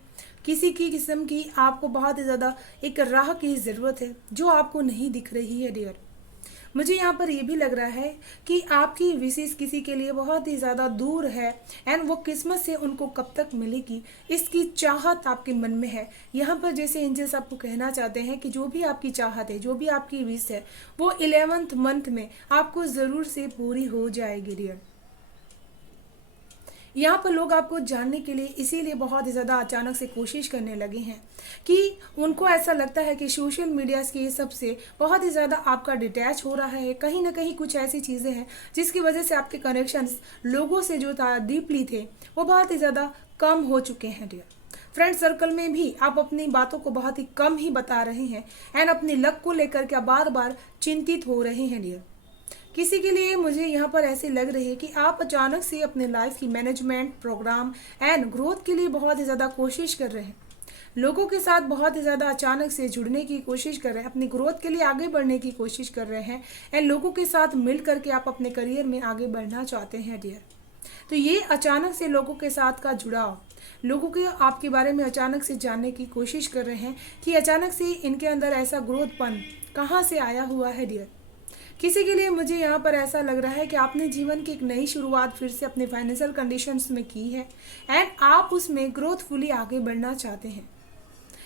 किसी की किस्म की आपको बहुत ही ज़्यादा एक राह की ज़रूरत है जो आपको नहीं दिख रही है डियर। मुझे यहाँ पर ये भी लग रहा है कि आपकी विशेष किसी के लिए बहुत ही ज़्यादा दूर है एंड वो किस्मत से उनको कब तक मिलेगी इसकी चाहत आपके मन में है। यहाँ पर जैसे एंजल्स आपको कहना चाहते हैं कि जो भी आपकी चाहत है, जो भी आपकी विश है, वो 11th मंथ में आपको ज़रूर से पूरी हो जाएगी डियर। यहाँ पर लोग आपको जानने के लिए इसीलिए बहुत ही ज़्यादा अचानक से कोशिश करने लगे हैं कि उनको ऐसा लगता है कि सोशल मीडिया के सबसे बहुत ही ज़्यादा आपका डिटैच हो रहा है। कहीं ना कहीं कुछ ऐसी चीज़ें हैं जिसकी वजह से आपके कनेक्शंस लोगों से जो था डीपली थे वो बहुत ही ज़्यादा कम हो चुके हैं डियर। फ्रेंड सर्कल में भी आप अपनी बातों को बहुत ही कम ही बता रहे हैं एंड अपनी लक को लेकर के बार बार चिंतित हो रहे हैं डियर। किसी के लिए मुझे यहाँ पर ऐसे लग रही है कि आप अचानक से अपने लाइफ की मैनेजमेंट प्रोग्राम एंड ग्रोथ के लिए बहुत ही ज़्यादा कोशिश कर रहे हैं। लोगों के साथ बहुत ही ज़्यादा अचानक से जुड़ने की कोशिश कर रहे हैं, अपनी ग्रोथ के लिए आगे बढ़ने की कोशिश कर रहे हैं एंड लोगों के साथ मिल करके आप अपने करियर में आगे बढ़ना चाहते हैं डियर। तो ये अचानक से लोगों के साथ का जुड़ाव, लोगों के आपके बारे में अचानक से जानने की कोशिश कर रहे हैं कि अचानक से इनके अंदर ऐसा ग्रोथपन कहाँ से आया हुआ है डियर। किसी के लिए मुझे यहाँ पर ऐसा लग रहा है कि आपने जीवन की एक नई शुरुआत फिर से अपने फाइनेंशियल कंडीशंस में की है एंड आप उसमें ग्रोथफुली आगे बढ़ना चाहते हैं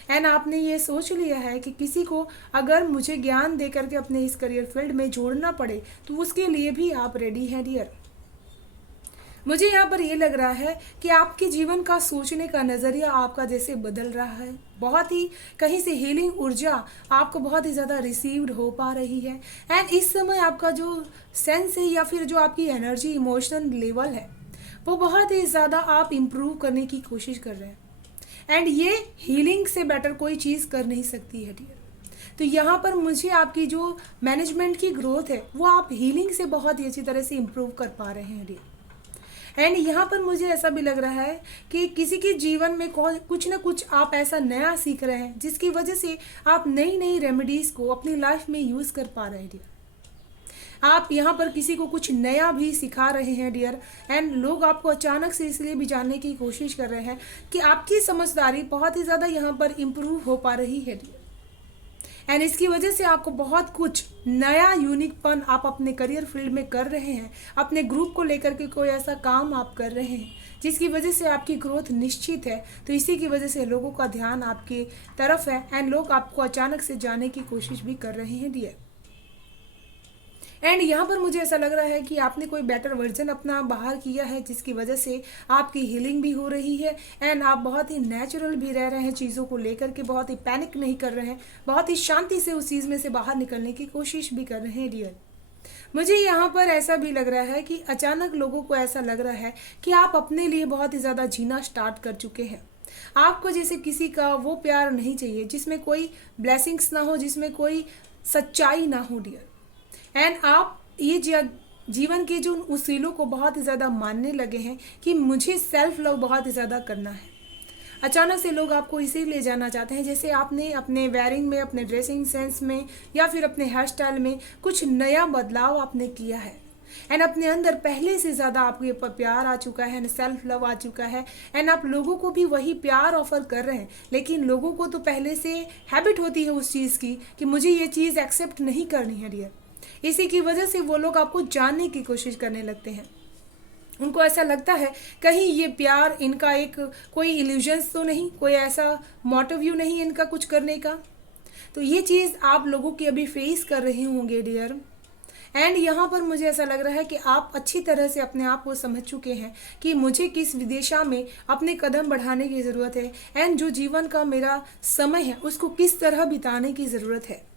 एंड आपने ये सोच लिया है कि किसी को अगर मुझे ज्ञान दे करके अपने इस करियर फील्ड में जोड़ना पड़े तो उसके लिए भी आप रेडी हैं डियर। मुझे यहाँ पर ये लग रहा है कि आपके जीवन का सोचने का नज़रिया आपका जैसे बदल रहा है। बहुत ही कहीं से हीलिंग ऊर्जा आपको बहुत ही ज़्यादा रिसीव्ड हो पा रही है एंड इस समय आपका जो सेंस है या फिर जो आपकी एनर्जी इमोशनल लेवल है वो बहुत ही ज़्यादा आप इम्प्रूव करने की कोशिश कर रहे हैं एंड ये हीलिंग से बेटर कोई चीज़ कर नहीं सकती है डियर। तो यहाँ पर मुझे आपकी जो मैनेजमेंट की ग्रोथ है वो आप हीलिंग से बहुत ही अच्छी तरह से इम्प्रूव कर पा रहे हैं डियर। एंड यहाँ पर मुझे ऐसा भी लग रहा है कि किसी के जीवन में कुछ ना कुछ आप ऐसा नया सीख रहे हैं जिसकी वजह से आप नई नई रेमेडीज़ को अपनी लाइफ में यूज़ कर पा रहे हैं डियर। आप यहाँ पर किसी को कुछ नया भी सिखा रहे हैं डियर एंड लोग आपको अचानक से इसलिए भी जानने की कोशिश कर रहे हैं कि आपकी समझदारी बहुत ही ज़्यादा यहाँ पर इम्प्रूव हो पा रही है डियर एंड इसकी वजह से आपको बहुत कुछ नया यूनिकपन आप अपने करियर फील्ड में कर रहे हैं। अपने ग्रुप को लेकर के कोई ऐसा काम आप कर रहे हैं जिसकी वजह से आपकी ग्रोथ निश्चित है। तो इसी की वजह से लोगों का ध्यान आपकी तरफ है एंड लोग आपको अचानक से जाने की कोशिश भी कर रहे हैं डियर। एंड यहाँ पर मुझे ऐसा लग रहा है कि आपने कोई बेटर वर्जन अपना बाहर किया है जिसकी वजह से आपकी हीलिंग भी हो रही है एंड आप बहुत ही नेचुरल भी रह रहे हैं, चीज़ों को लेकर के बहुत ही पैनिक नहीं कर रहे हैं, बहुत ही शांति से उस चीज़ में से बाहर निकलने की कोशिश भी कर रहे हैं डियर। मुझे यहाँ पर ऐसा भी लग रहा है कि अचानक लोगों को ऐसा लग रहा है कि आप अपने लिए बहुत ही ज़्यादा जीना स्टार्ट कर चुके हैं। आपको जैसे किसी का वो प्यार नहीं चाहिए जिसमें कोई ब्लेसिंग्स ना हो, जिसमें कोई सच्चाई ना हो डियर एंड आप ये जीवन के जो उसीलों को बहुत ही ज़्यादा मानने लगे हैं कि मुझे सेल्फ लव बहुत ही ज़्यादा करना है। अचानक से लोग आपको इसीलिए जानना चाहते हैं जैसे आपने अपने वेयरिंग में, अपने ड्रेसिंग सेंस में या फिर अपने हेयर स्टाइल में कुछ नया बदलाव आपने किया है एंड अपने अंदर पहले से ज़्यादा आपको प्यार आ चुका है, सेल्फ लव आ चुका है एंड आप लोगों को भी वही प्यार ऑफर कर रहे हैं। लेकिन लोगों को तो पहले से हैबिट होती है उस चीज़ की कि मुझे ये चीज़ एक्सेप्ट नहीं करनी है डियर। इसी की वजह से वो लोग आपको जानने की कोशिश करने लगते हैं। उनको ऐसा लगता है कहीं ये प्यार इनका एक कोई इल्यूजन्स तो नहीं, कोई ऐसा मोटिव व्यू नहीं इनका कुछ करने का। तो ये चीज़ आप लोगों की अभी फेस कर रहे होंगे डियर एंड यहाँ पर मुझे ऐसा लग रहा है कि आप अच्छी तरह से अपने आप को समझ चुके हैं कि मुझे किस दिशा में अपने कदम बढ़ाने की ज़रूरत है एंड जो जीवन का मेरा समय है उसको किस तरह बिताने की ज़रूरत है।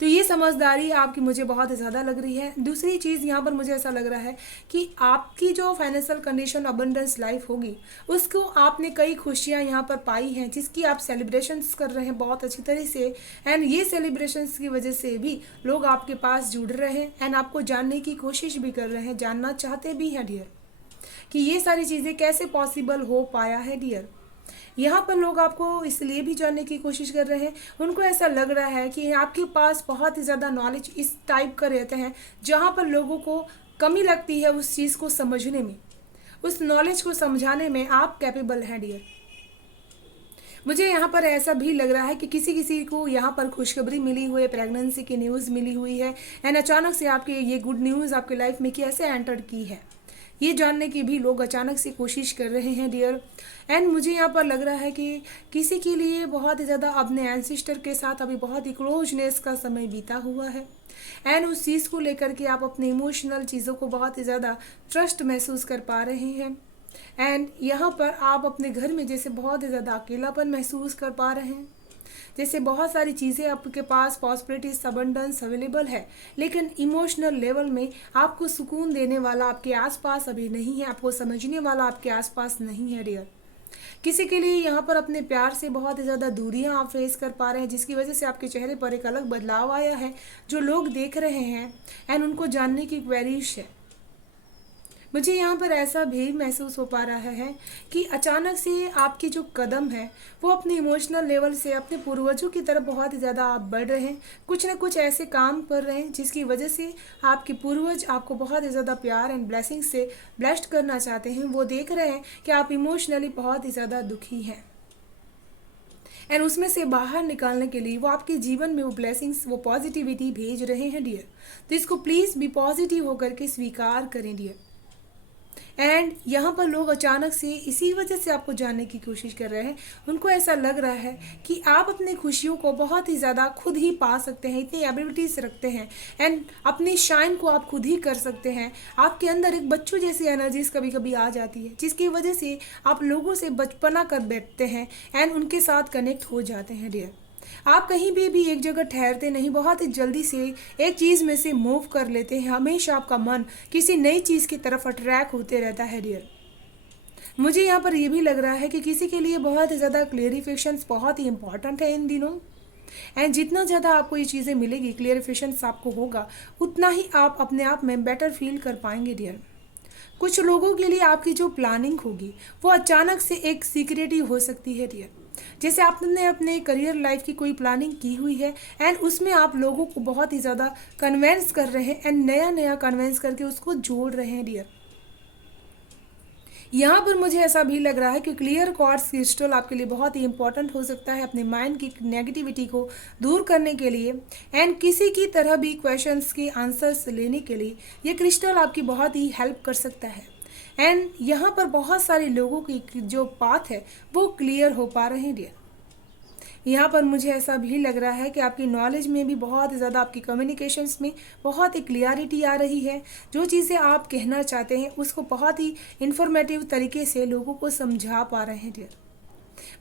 तो ये समझदारी आपकी मुझे बहुत ज़्यादा लग रही है। दूसरी चीज़ यहाँ पर मुझे ऐसा लग रहा है कि आपकी जो फाइनेंशियल कंडीशन अबंडेंस लाइफ होगी उसको आपने कई खुशियाँ यहाँ पर पाई हैं जिसकी आप सेलिब्रेशंस कर रहे हैं बहुत अच्छी तरह से एंड ये सेलिब्रेशंस की वजह से भी लोग आपके पास जुड़ रहे हैं एंड आपको जानने की कोशिश भी कर रहे हैं, जानना चाहते भी हैं डियर कि ये सारी चीज़ें कैसे पॉसिबल हो पाया है डियर। यहाँ पर लोग आपको इसलिए भी जानने की कोशिश कर रहे हैं, उनको ऐसा लग रहा है कि आपके पास बहुत ही ज़्यादा नॉलेज इस टाइप का रहते हैं जहाँ पर लोगों को कमी लगती है उस चीज़ को समझने में, उस नॉलेज को समझाने में आप कैपेबल हैं डियर। मुझे यहाँ पर ऐसा भी लग रहा है कि किसी किसी को यहाँ पर खुशखबरी मिली हुई है, प्रेगनेंसी की न्यूज़ मिली हुई है, एंड अचानक से आपके ये गुड न्यूज़ आपके लाइफ में कैसे एंटर की है, ये जानने की भी लोग अचानक से कोशिश कर रहे हैं डियर। एंड मुझे यहाँ पर लग रहा है कि किसी के लिए बहुत ही ज़्यादा अपने एंसिस्टर के साथ अभी बहुत ही क्लोजनेस का समय बीता हुआ है, एंड उस चीज़ को लेकर के आप अपने इमोशनल चीज़ों को बहुत ही ज़्यादा ट्रस्ट महसूस कर पा रहे हैं। एंड यहाँ पर आप अपने घर में जैसे बहुत ही ज़्यादा अकेलापन महसूस कर पा रहे हैं, जैसे बहुत सारी चीज़ें आपके पास पॉसिबिलिटीज अबंडेंस अवेलेबल है, लेकिन इमोशनल लेवल में आपको सुकून देने वाला आपके आसपास अभी नहीं है, आपको समझने वाला आपके आसपास नहीं है डियर। किसी के लिए यहाँ पर अपने प्यार से बहुत ही ज़्यादा दूरियाँ आप फेस कर पा रहे हैं, जिसकी वजह से आपके चेहरे पर एक अलग बदलाव आया है जो लोग देख रहे हैं, एंड उनको जानने की ख्वाहिश है। मुझे यहाँ पर ऐसा भी महसूस हो पा रहा है कि अचानक से आपकी जो कदम है वो अपने इमोशनल लेवल से अपने पूर्वजों की तरफ बहुत ही ज़्यादा आप बढ़ रहे हैं, कुछ ना कुछ ऐसे काम कर रहे हैं जिसकी वजह से आपके पूर्वज आपको बहुत ही ज़्यादा प्यार एंड ब्लेसिंग से ब्लेस्ड करना चाहते हैं। वो देख रहे हैं कि आप इमोशनली बहुत ही ज़्यादा दुखी हैं, एंड उसमें से बाहर निकालने के लिए वो आपके जीवन में वो ब्लेसिंग्स, वो पॉजिटिविटी भेज रहे हैं डियर। तो इसको प्लीज़ भी पॉजिटिव होकर के स्वीकार करें डियर। एंड यहाँ पर लोग अचानक से इसी वजह से आपको जानने की कोशिश कर रहे हैं, उनको ऐसा लग रहा है कि आप अपनी खुशियों को बहुत ही ज़्यादा खुद ही पा सकते हैं, इतनी एबिलिटीज रखते हैं, एंड अपनी शाइन को आप खुद ही कर सकते हैं। आपके अंदर एक बच्चों जैसी एनर्जीज कभी कभी आ जाती है, जिसकी वजह से आप लोगों से बचपना कर बैठते हैं एंड उनके साथ कनेक्ट हो जाते हैं डियर। आप कहीं भी एक जगह ठहरते नहीं, बहुत ही जल्दी से एक चीज़ में से मूव कर लेते हैं, हमेशा आपका मन किसी नई चीज़ की तरफ अट्रैक्ट होते रहता है डियर। मुझे यहाँ पर ये भी लग रहा है कि किसी के लिए बहुत ही ज़्यादा क्लियरिफिकेशंस बहुत ही इंपॉर्टेंट है इन दिनों, एंड जितना ज़्यादा आपको ये चीज़ें मिलेगी, क्लियरिफिकेशंस आपको होगा, उतना ही आप अपने आप में बेटर फील कर पाएंगे डियर। कुछ लोगों के लिए आपकी जो प्लानिंग होगी वो अचानक से एक सीक्रेटिव हो सकती है डियर। जैसे आपने अपने करियर लाइफ की कोई प्लानिंग की हुई है, एंड उसमें आप लोगों को बहुत ही ज़्यादा कन्वेंस कर रहे हैं, एंड नया नया कन्वेंस करके उसको जोड़ रहे हैं डियर। यहाँ पर मुझे ऐसा भी लग रहा है कि क्लियर क्वार्ट्ज क्रिस्टल आपके लिए बहुत ही इंपॉर्टेंट हो सकता है अपने माइंड की नेगेटिविटी को दूर करने के लिए, एंड किसी की तरह भी क्वेश्चंस के आंसर्स लेने के लिए ये क्रिस्टल आपकी बहुत ही हेल्प कर सकता है। एंड यहाँ पर बहुत सारे लोगों की जो पाथ है वो क्लियर हो पा रहे हैं डियर। यहाँ पर मुझे ऐसा भी लग रहा है कि आपकी नॉलेज में भी बहुत ज़्यादा, आपकी कम्युनिकेशंस में बहुत ही क्लियरिटी आ रही है, जो चीज़ें आप कहना चाहते हैं उसको बहुत ही इंफॉर्मेटिव तरीके से लोगों को समझा पा रहे हैं डियर।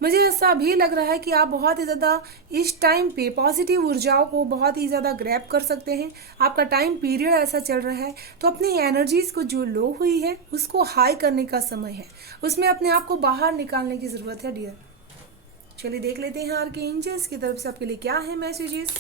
मुझे ऐसा भी लग रहा है कि आप बहुत ही ज़्यादा इस टाइम पे पॉजिटिव ऊर्जाओं को बहुत ही ज़्यादा ग्रैब कर सकते हैं। आपका टाइम पीरियड ऐसा चल रहा है, तो अपनी एनर्जीज़ को जो लो हुई है उसको हाई करने का समय है, उसमें अपने आप को बाहर निकालने की ज़रूरत है डियर। चलिए देख लेते हैं आर्क एंजल्स की तरफ से आपके लिए क्या है मैसेजेस।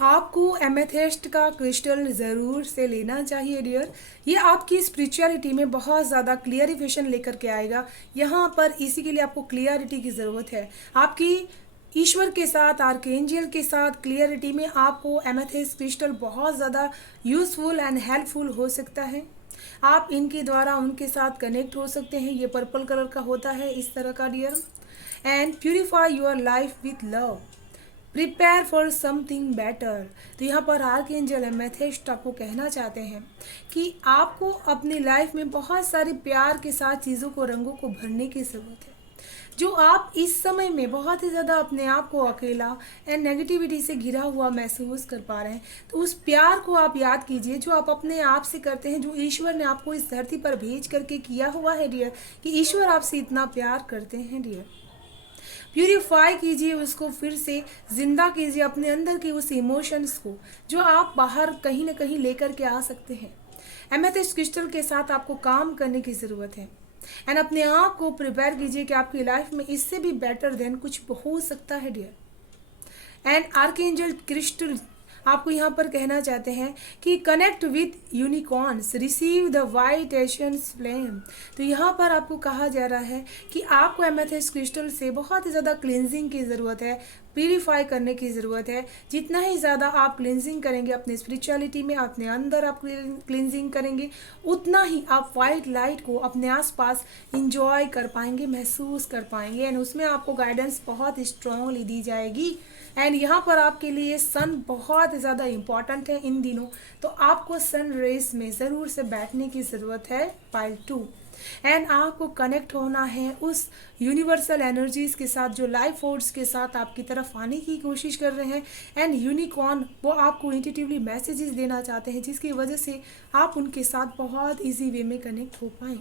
आपको एमेथिस्ट का क्रिस्टल ज़रूर से लेना चाहिए डियर। ये आपकी स्पिरिचुअलिटी में बहुत ज़्यादा क्लियरिफिकेशन लेकर के आएगा। यहाँ पर इसी के लिए आपको क्लियरिटी की ज़रूरत है। आपकी ईश्वर के साथ, आर्कएंजल के साथ क्लियरिटी में आपको एमेथिस्ट क्रिस्टल बहुत ज़्यादा यूज़फुल एंड हेल्पफुल हो सकता है। आप इनके द्वारा उनके साथ कनेक्ट हो सकते हैं। ये पर्पल कलर का होता है इस तरह का dear. And purify your life with love, prepare for something better. तो यहाँ पर आर्कएंजल एमेथिस्ट आपको कहना चाहते हैं कि आपको अपनी लाइफ में बहुत सारे प्यार के साथ चीज़ों को, रंगों को भरने की ज़रूरत है। जो आप इस समय में बहुत ही ज़्यादा अपने आप को अकेला एंड नेगेटिविटी से घिरा हुआ महसूस कर पा रहे हैं, तो उस प्यार को आप याद कीजिए जो आप अपने आप से करते हैं, जो ईश्वर ने आपको इस धरती पर भेज करके किया हुआ है डियर, कि ईश्वर आपसे इतना प्यार करते हैं डियर। प्यूरिफाई कीजिए उसको, फिर से ज़िंदा कीजिए अपने अंदर के उस इमोशंस को जो आप बाहर कहीं ना कहीं लेकर के आ सकते हैं। एमेथिस्ट क्रिस्टल के साथ आपको काम करने की ज़रूरत है। एंड अपने आप को प्रिपेयर कीजिए कि आपकी लाइफ में इससे भी बेटर देन कुछ हो सकता है डियर। एंड आर्कएंजल क्रिस्टल आपको यहाँ पर कहना चाहते हैं कि connect with unicorns, receive the white Asians flame. तो यहाँ पर आपको कहा जा रहा है कि आपको एमेथिस्ट क्रिस्टल से बहुत ही ज़्यादा क्लिनजिंग की ज़रूरत है, प्यूरिफाई करने की ज़रूरत है। जितना ही ज़्यादा आप क्लिनजिंग करेंगे अपने स्पिरिचुअलिटी में, अपने अंदर आप क्लिनजिंग करेंगे, उतना ही आप वाइट लाइट को अपने आसपास इंजॉय कर पाएंगे, महसूस कर पाएंगे। एंड उसमें आपको गाइडेंस बहुत स्ट्रांगली दी जाएगी। एंड यहाँ पर आपके लिए सन बहुत ज़्यादा इम्पॉर्टेंट है इन दिनों, तो आपको सन रेस में ज़रूर से बैठने की ज़रूरत है पाइल 2। एंड आपको कनेक्ट होना है उस यूनिवर्सल एनर्जीज के साथ जो लाइफ फोर्स के साथ आपकी तरफ आने की कोशिश कर रहे हैं। एंड यूनिकॉर्न वो आपको इंट्यूटिवली मैसेजेस देना चाहते हैं, जिसकी वजह से आप उनके साथ बहुत इजी वे में कनेक्ट हो पाएँ।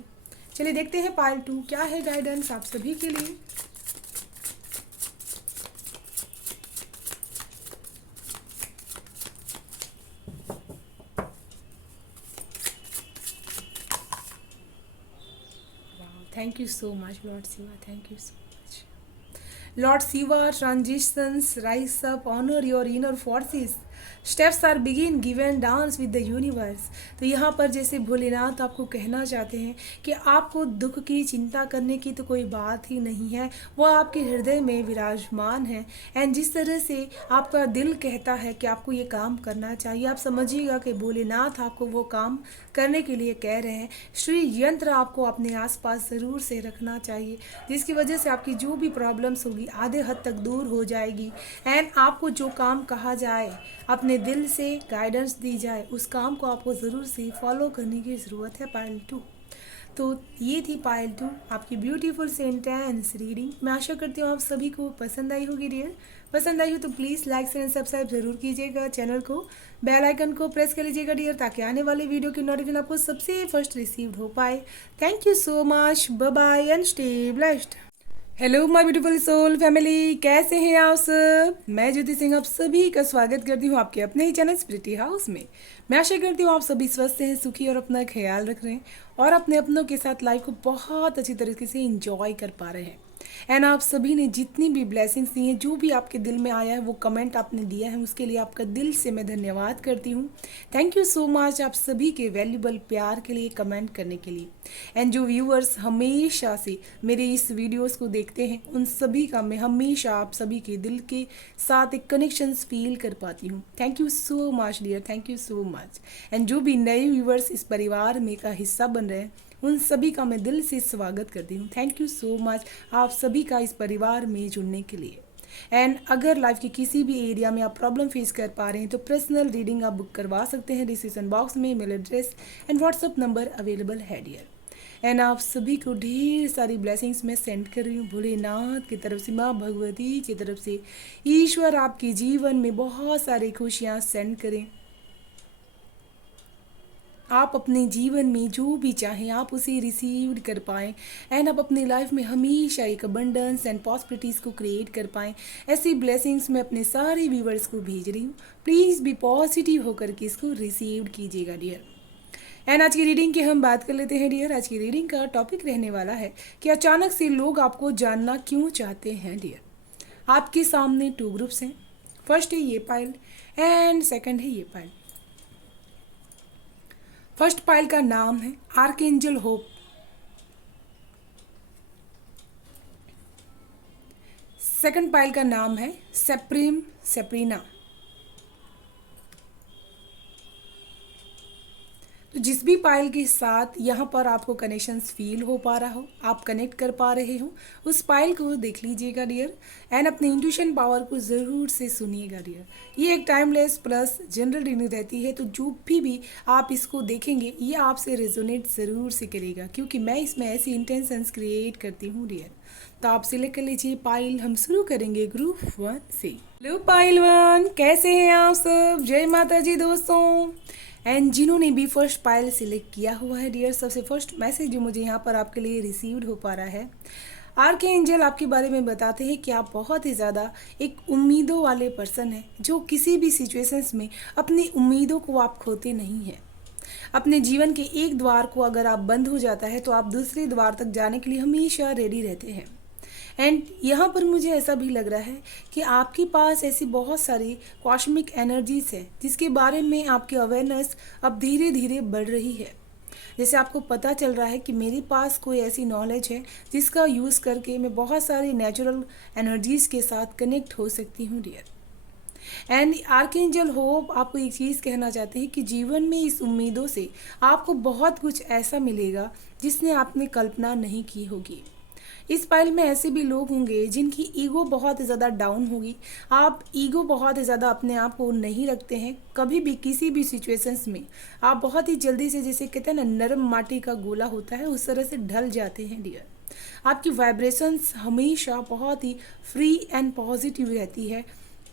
चलिए देखते हैं पाइल 2 क्या है गाइडेंस आप सभी के लिए। Thank you so much, Lord Shiva. Thank you so much. Lord Shiva, transitions rise up, honor your inner forces. Steps are begin given dance with the universe. तो यहाँ पर जैसे भोलेनाथ आपको कहना चाहते हैं कि आपको दुख की चिंता करने की तो कोई बात ही नहीं है, वो आपके हृदय में विराजमान है। एंड जिस तरह से आपका दिल कहता है कि आपको ये काम करना चाहिए, आप समझिएगा कि भोलेनाथ आपको वो काम करने के लिए कह रहे हैं। श्री यंत्र आपको अपने आसपास ज़रूर से रखना चाहिए, जिसकी वजह से आपकी जो भी प्रॉब्लम्स होगी आधे हद तक दूर हो जाएगी। एंड आपको जो काम कहा जाए, अपने दिल से गाइडेंस दी जाए, उस काम को आपको ज़रूर से फॉलो करने की ज़रूरत है पाइल 2। तो ये थी पाइल 2 आपकी ब्यूटीफुल से इंटेंस रीडिंग। मैं आशा करती हूँ आप सभी को पसंद आई होगी डियर। पसंद आई हो तो please like share and subscribe ज़रूर कीजिएगा चैनल को, बेल आइकन को प्रेस कर लीजिएगा डियर, ताकि आने वाले वीडियो की नोटिफिकेशन आपको सबसे फर्स्ट रिसीव हो पाए। Thank you so much, bye bye and stay blessed. Hello my beautiful soul family, कैसे हैं आप सब। मैं ज्योति सिंह आप सभी का स्वागत करती हूँ आपके अपने ही चैनल स्पिरिटी हाउस में। मैं आशा करती हूँ आप सभी स्वस्थ हैं, सुखी और अपना ख्याल रख रहे हैं और अपने अपनों के साथ लाइफ को बहुत अच्छी तरीके से इंजॉय कर पा रहे हैं। एंड आप सभी ने जितनी भी ब्लेसिंग्स दी हैं, जो भी आपके दिल में आया है, वो कमेंट आपने दिया है, उसके लिए आपका दिल से मैं धन्यवाद करती हूँ। थैंक यू सो मच आप सभी के वैल्यूबल प्यार के लिए, कमेंट करने के लिए। एंड जो व्यूअर्स हमेशा से मेरे इस वीडियोस को देखते हैं, उन सभी का मैं हमेशा आप सभी के दिल के साथ एक कनेक्शंस फील कर पाती हूँ। Thank you so much dear, thank you so much. And जो भी नए व्यूअर्स इस परिवार में का हिस्सा बन रहे हैं, उन सभी का मैं दिल से स्वागत करती हूँ। थैंक यू सो मच आप सभी का इस परिवार में जुड़ने के लिए। एंड अगर लाइफ के किसी भी एरिया में आप प्रॉब्लम फेस कर पा रहे हैं तो पर्सनल रीडिंग आप बुक करवा सकते हैं। डिस्क्रिप्शन बॉक्स में mail address and WhatsApp number available है डियर। एंड आप सभी को ढेर सारी ब्लेसिंग्स मैं सेंड कर रही हूँ भोलेनाथ की तरफ से, माँ भगवती की तरफ से। ईश्वर आपके जीवन में बहुत सारी खुशियाँ सेंड करें। आप अपने जीवन में जो भी चाहें आप उसे रिसीव कर पाएँ। एंड आप अपनी लाइफ में हमेशा एक अबंडेंस एंड पॉसिबिलिटीज़ को क्रिएट कर पाएँ। ऐसी ब्लेसिंग्स मैं अपने सारे व्यूवर्स को भेज रही हूँ। प्लीज़ भी पॉजिटिव होकर के इसको रिसीव कीजिएगा डियर। एंड आज की रीडिंग की हम बात कर लेते हैं डियर। आज की रीडिंग का टॉपिक रहने वाला है कि अचानक से लोग आपको जानना क्यों चाहते हैं डियर। आपके सामने 2 ग्रुप्स हैं। फर्स्ट है ये पाइल एंड सेकंड है ये पाइल। फर्स्ट पाइल का नाम है आर्कएंजल होप। सेकंड पाइल का नाम है सेप्रीम सेप्रीना। तो जिस भी पाइल के साथ यहाँ पर आपको कनेक्शंस फील हो पा रहा हो, आप कनेक्ट कर पा रहे हो, उस पाइल को देख लीजिएगा डियर। एंड अपने इंट्यूशन पावर को ज़रूर से सुनिएगा डियर। ये एक टाइमलेस प्लस जनरल रीडिंग रहती है, तो जो भी आप इसको देखेंगे ये आपसे रेजोनेट ज़रूर से करेगा, क्योंकि मैं इसमें ऐसी इंटेंशंस क्रिएट करती हूँ डियर। तो आप सिलेक्ट कर लीजिए पाइल। हम शुरू करेंगे ग्रुप 1 से। हेलो पाइल 1, कैसे हैं आप सब। जय माता जी दोस्तों। एंड जिन्होंने भी फर्स्ट पाइल सिलेक्ट किया हुआ है डियर, सबसे फर्स्ट मैसेज जो मुझे यहाँ पर आपके लिए रिसीव्ड हो पा रहा है, आर्कएंजल आपके बारे में बताते हैं कि आप बहुत ही ज़्यादा एक उम्मीदों वाले पर्सन हैं, जो किसी भी सिचुएशंस में अपनी उम्मीदों को आप खोते नहीं हैं। अपने जीवन के एक द्वार को अगर आप बंद हो जाता है तो आप दूसरे द्वार तक जाने के लिए हमेशा रेडी रहते हैं। एंड यहाँ पर मुझे ऐसा भी लग रहा है कि आपके पास ऐसी बहुत सारी कॉस्मिक एनर्जीज है जिसके बारे में आपकी अवेयरनेस अब धीरे धीरे बढ़ रही है। जैसे आपको पता चल रहा है कि मेरे पास कोई ऐसी नॉलेज है जिसका यूज़ करके मैं बहुत सारी नेचुरल एनर्जीज के साथ कनेक्ट हो सकती हूँ डियर। एंड आर्कएंजल होप आपको एक चीज़ कहना चाहते हैं कि जीवन में इस उम्मीदों से आपको बहुत कुछ ऐसा मिलेगा जिसने आपने कल्पना नहीं की होगी। इस पाइल में ऐसे भी लोग होंगे जिनकी ईगो बहुत ज़्यादा डाउन होगी। आप ईगो बहुत ज़्यादा अपने आप को नहीं रखते हैं कभी भी किसी भी सिचुएशंस में। आप बहुत ही जल्दी से, जैसे कहते हैं ना नरम माटी का गोला होता है, उस तरह से ढल जाते हैं डियर। आपकी वाइब्रेशंस हमेशा बहुत ही फ्री एंड पॉजिटिव रहती है।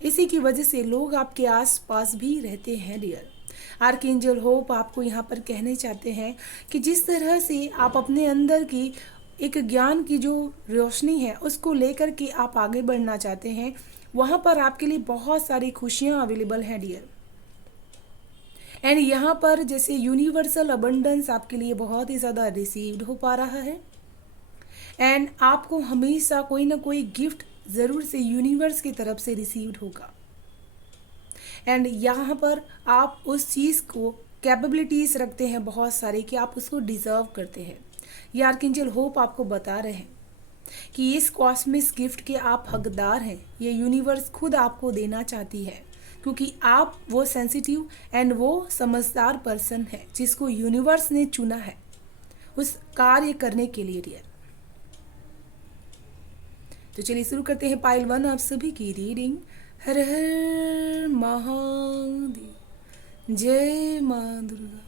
इसी की वजह से लोग आपके आस पास भी रहते हैं डियर। आर्कएंजल होप आपको यहाँ पर कहने चाहते हैं कि जिस तरह से आप अपने अंदर की एक ज्ञान की जो रोशनी है उसको लेकर के आप आगे बढ़ना चाहते हैं, वहाँ पर आपके लिए बहुत सारी खुशियाँ अवेलेबल हैं डियर। एंड यहाँ पर जैसे यूनिवर्सल अबंडेंस आपके लिए बहुत ही ज़्यादा रिसीव्ड हो पा रहा है। एंड आपको हमेशा कोई ना कोई गिफ्ट ज़रूर से यूनिवर्स की तरफ से रिसीव्ड होगा। एंड यहाँ पर आप उस चीज़ को कैपेबिलिटीज़ रखते हैं बहुत सारी कि आप उसको डिज़र्व करते हैं। ये आर्कएंजल होप आपको बता रहे हैं कि इस कॉस्मिक गिफ्ट के आप हकदार हैं। ये यूनिवर्स खुद आपको देना चाहती है क्योंकि आप वो सेंसिटिव एंड वो समझदार पर्सन है जिसको यूनिवर्स ने चुना है उस कार्य करने के लिए डियर। तो चलिए शुरू करते हैं पाइल 1 आप सभी की रीडिंग। हर हर महादेव, जय माँ दुर्गा।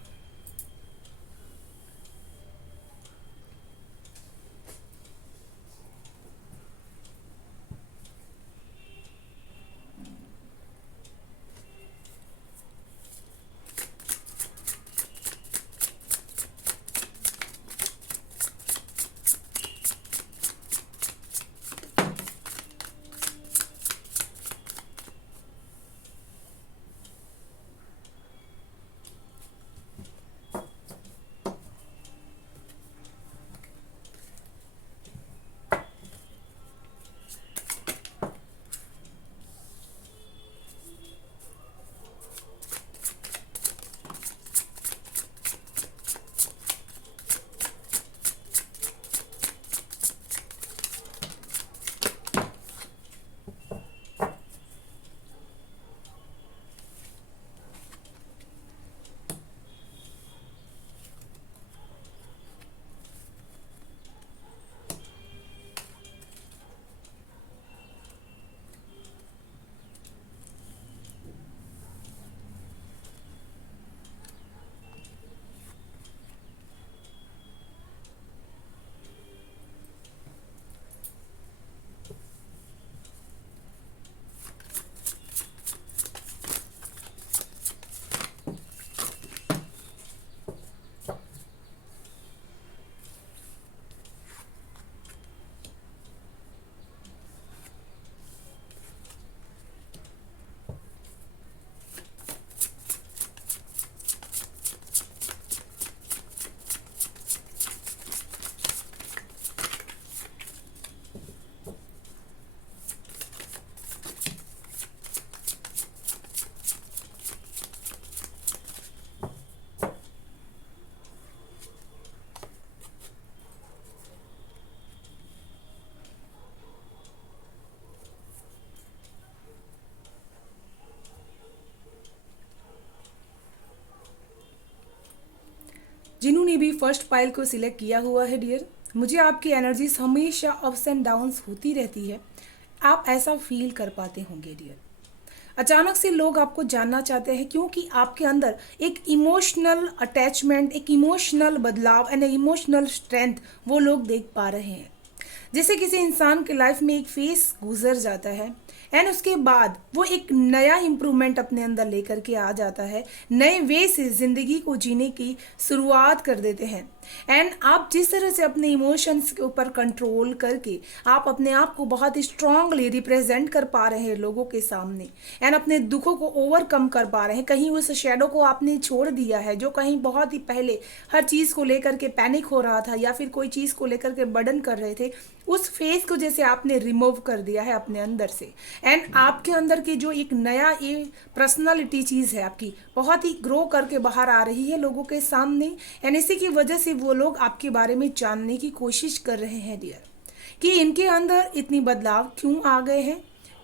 जिन्होंने भी फर्स्ट पाइल को सिलेक्ट किया हुआ है डियर, मुझे आपकी एनर्जीज हमेशा अप्स एंड डाउन्स होती रहती है। आप ऐसा फील कर पाते होंगे डियर। अचानक से लोग आपको जानना चाहते हैं क्योंकि आपके अंदर एक इमोशनल अटैचमेंट, एक इमोशनल बदलाव एंड इमोशनल स्ट्रेंथ वो लोग देख पा रहे हैं। जैसे किसी इंसान के लाइफ में एक फेस गुजर जाता है एंड उसके बाद वो एक नया इम्प्रूवमेंट अपने अंदर लेकर के आ जाता है, नए वे से ज़िंदगी को जीने की शुरुआत कर देते हैं। एंड आप जिस तरह से अपने इमोशंस के ऊपर कंट्रोल करके आप अपने आप को बहुत ही स्ट्रांगली रिप्रेजेंट कर पा रहे हैं लोगों के सामने, एंड अपने दुखों को ओवरकम कर पा रहे हैं। कहीं उस शेडो को आपने छोड़ दिया है जो कहीं बहुत ही पहले हर चीज़ को लेकर के पैनिक हो रहा था या फिर कोई चीज़ को लेकर के बर्डन कर रहे थे, उस फेस को जैसे आपने रिमूव कर दिया है अपने अंदर से। एंड आपके अंदर की जो एक नया ये पर्सनालिटी चीज़ है आपकी बहुत ही ग्रो करके बाहर आ रही है लोगों के सामने। एंड इसी की वजह से वो लोग आपके बारे में जानने की कोशिश कर रहे हैं डियर, कि इनके अंदर इतनी बदलाव क्यों आ गए हैं,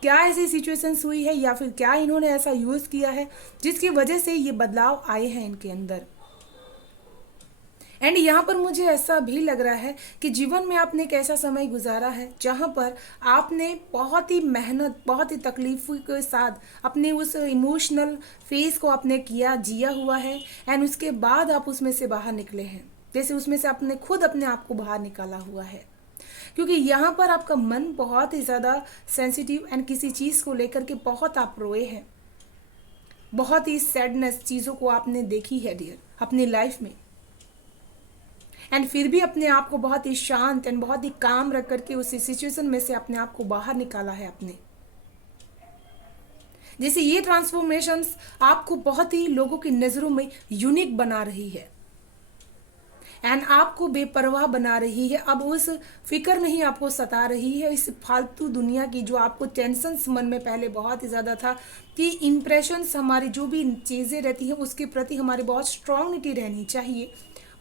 क्या ऐसी सिचुएशंस हुई है या फिर क्या इन्होंने ऐसा यूज़ किया है जिसकी वजह से ये बदलाव आए हैं इनके अंदर। एंड यहाँ पर मुझे ऐसा भी लग रहा है कि जीवन में आपने एक ऐसा समय गुजारा है जहाँ पर आपने बहुत ही मेहनत, बहुत ही तकलीफों के साथ अपने उस इमोशनल फेज को आपने जिया हुआ है। एंड उसके बाद आप उसमें से बाहर निकले हैं, जैसे उसमें से आपने खुद अपने आप को बाहर निकाला हुआ है। क्योंकि यहाँ पर आपका मन बहुत ही ज़्यादा सेंसिटिव एंड किसी चीज़ को लेकर के बहुत आप रोए हैं, बहुत ही सैडनेस चीज़ों को आपने देखी है डियर अपनी लाइफ में। एंड फिर भी अपने आप को बहुत ही शांत एंड बहुत ही काम रख करके उस सिचुएशन में से अपने आप को बाहर निकाला है आपने। जैसे ये ट्रांसफॉर्मेशंस आपको बहुत ही लोगों की नज़रों में यूनिक बना रही है एंड आपको बेपरवाह बना रही है। अब उस फिक्र नहीं आपको सता रही है इस फालतू दुनिया की, जो आपको टेंशन्स मन में पहले बहुत ही ज़्यादा था कि इम्प्रेशंस हमारी जो भी चीज़ें रहती हैं उसके प्रति हमारी बहुत स्ट्रांगनिटी रहनी चाहिए,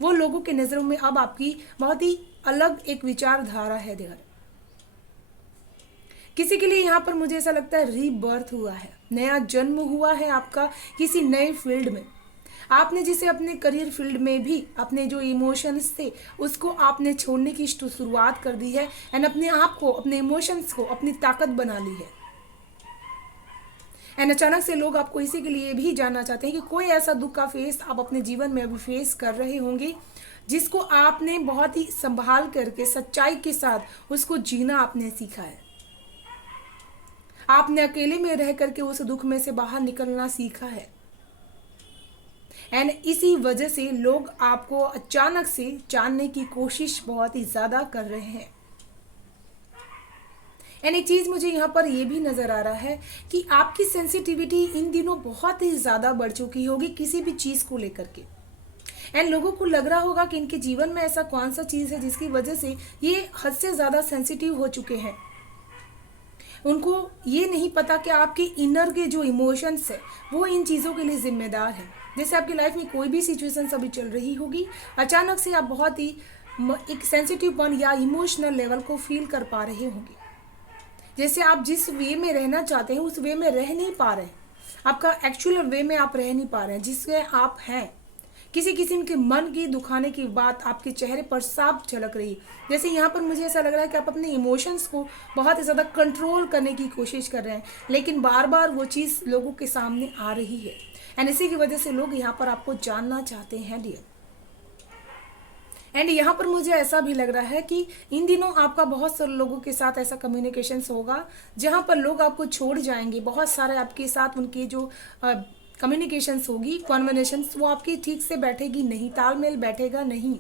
वो लोगों के नज़रों में अब आपकी बहुत ही अलग एक विचारधारा है देवर। किसी के लिए यहाँ पर मुझे ऐसा लगता है रीबर्थ हुआ है, नया जन्म हुआ है आपका किसी नए फील्ड में। आपने जिसे अपने करियर फील्ड में भी अपने जो इमोशंस थे उसको आपने छोड़ने की शुरुआत कर दी है एंड अपने आप को, अपने इमोशंस को अपनी ताकत बना ली है। एंड अचानक से लोग आपको इसी के लिए भी जानना चाहते हैं कि कोई ऐसा दुख का फेस आप अपने जीवन में अभी फेस कर रहे होंगे जिसको आपने बहुत ही संभाल करके सच्चाई के साथ उसको जीना आपने सीखा है। आपने अकेले में रह करके उस दुख में से बाहर निकलना सीखा है एंड इसी वजह से लोग आपको अचानक से जानने की कोशिश बहुत ही ज़्यादा कर रहे हैं। एंड एक चीज़ मुझे यहाँ पर ये भी नज़र आ रहा है कि आपकी सेंसिटिविटी इन दिनों बहुत ही ज़्यादा बढ़ चुकी होगी किसी भी चीज़ को लेकर के। एंड लोगों को लग रहा होगा कि इनके जीवन में ऐसा कौन सा चीज़ है जिसकी वजह से ये हद से ज़्यादा सेंसिटिव हो चुके हैं। उनको ये नहीं पता कि आपके इनर के जो इमोशंस है वो इन चीज़ों के लिए जिम्मेदार है। जैसे आपकी लाइफ में कोई भी सिचुएशन अभी चल रही होगी, अचानक से आप बहुत ही एक सेंसिटिव या इमोशनल लेवल को फील कर पा रहे होंगे। जैसे आप जिस वे में रहना चाहते हैं उस वे में रह नहीं पा रहे हैं, आपका एक्चुअल वे में आप रह नहीं पा रहे हैं जिसमें आप हैं। किसी किस्म के मन की दुखाने की बात आपके चेहरे पर साफ झलक रही। जैसे यहाँ पर मुझे ऐसा लग रहा है कि आप अपने इमोशंस को बहुत ही ज़्यादा कंट्रोल करने की कोशिश कर रहे हैं, लेकिन बार बार वो चीज़ लोगों के सामने आ रही है एंड इसी की वजह से लोग यहाँ पर आपको जानना चाहते हैं डियर। एंड यहाँ पर मुझे ऐसा भी लग रहा है कि इन दिनों आपका बहुत सारे लोगों के साथ ऐसा कम्युनिकेशंस होगा जहाँ पर लोग आपको छोड़ जाएंगे। बहुत सारे आपके साथ उनकी जो कम्युनिकेशंस होगी, कॉन्वर्सेशंस, वो आपकी ठीक से बैठेगी नहीं, तालमेल बैठेगा नहीं।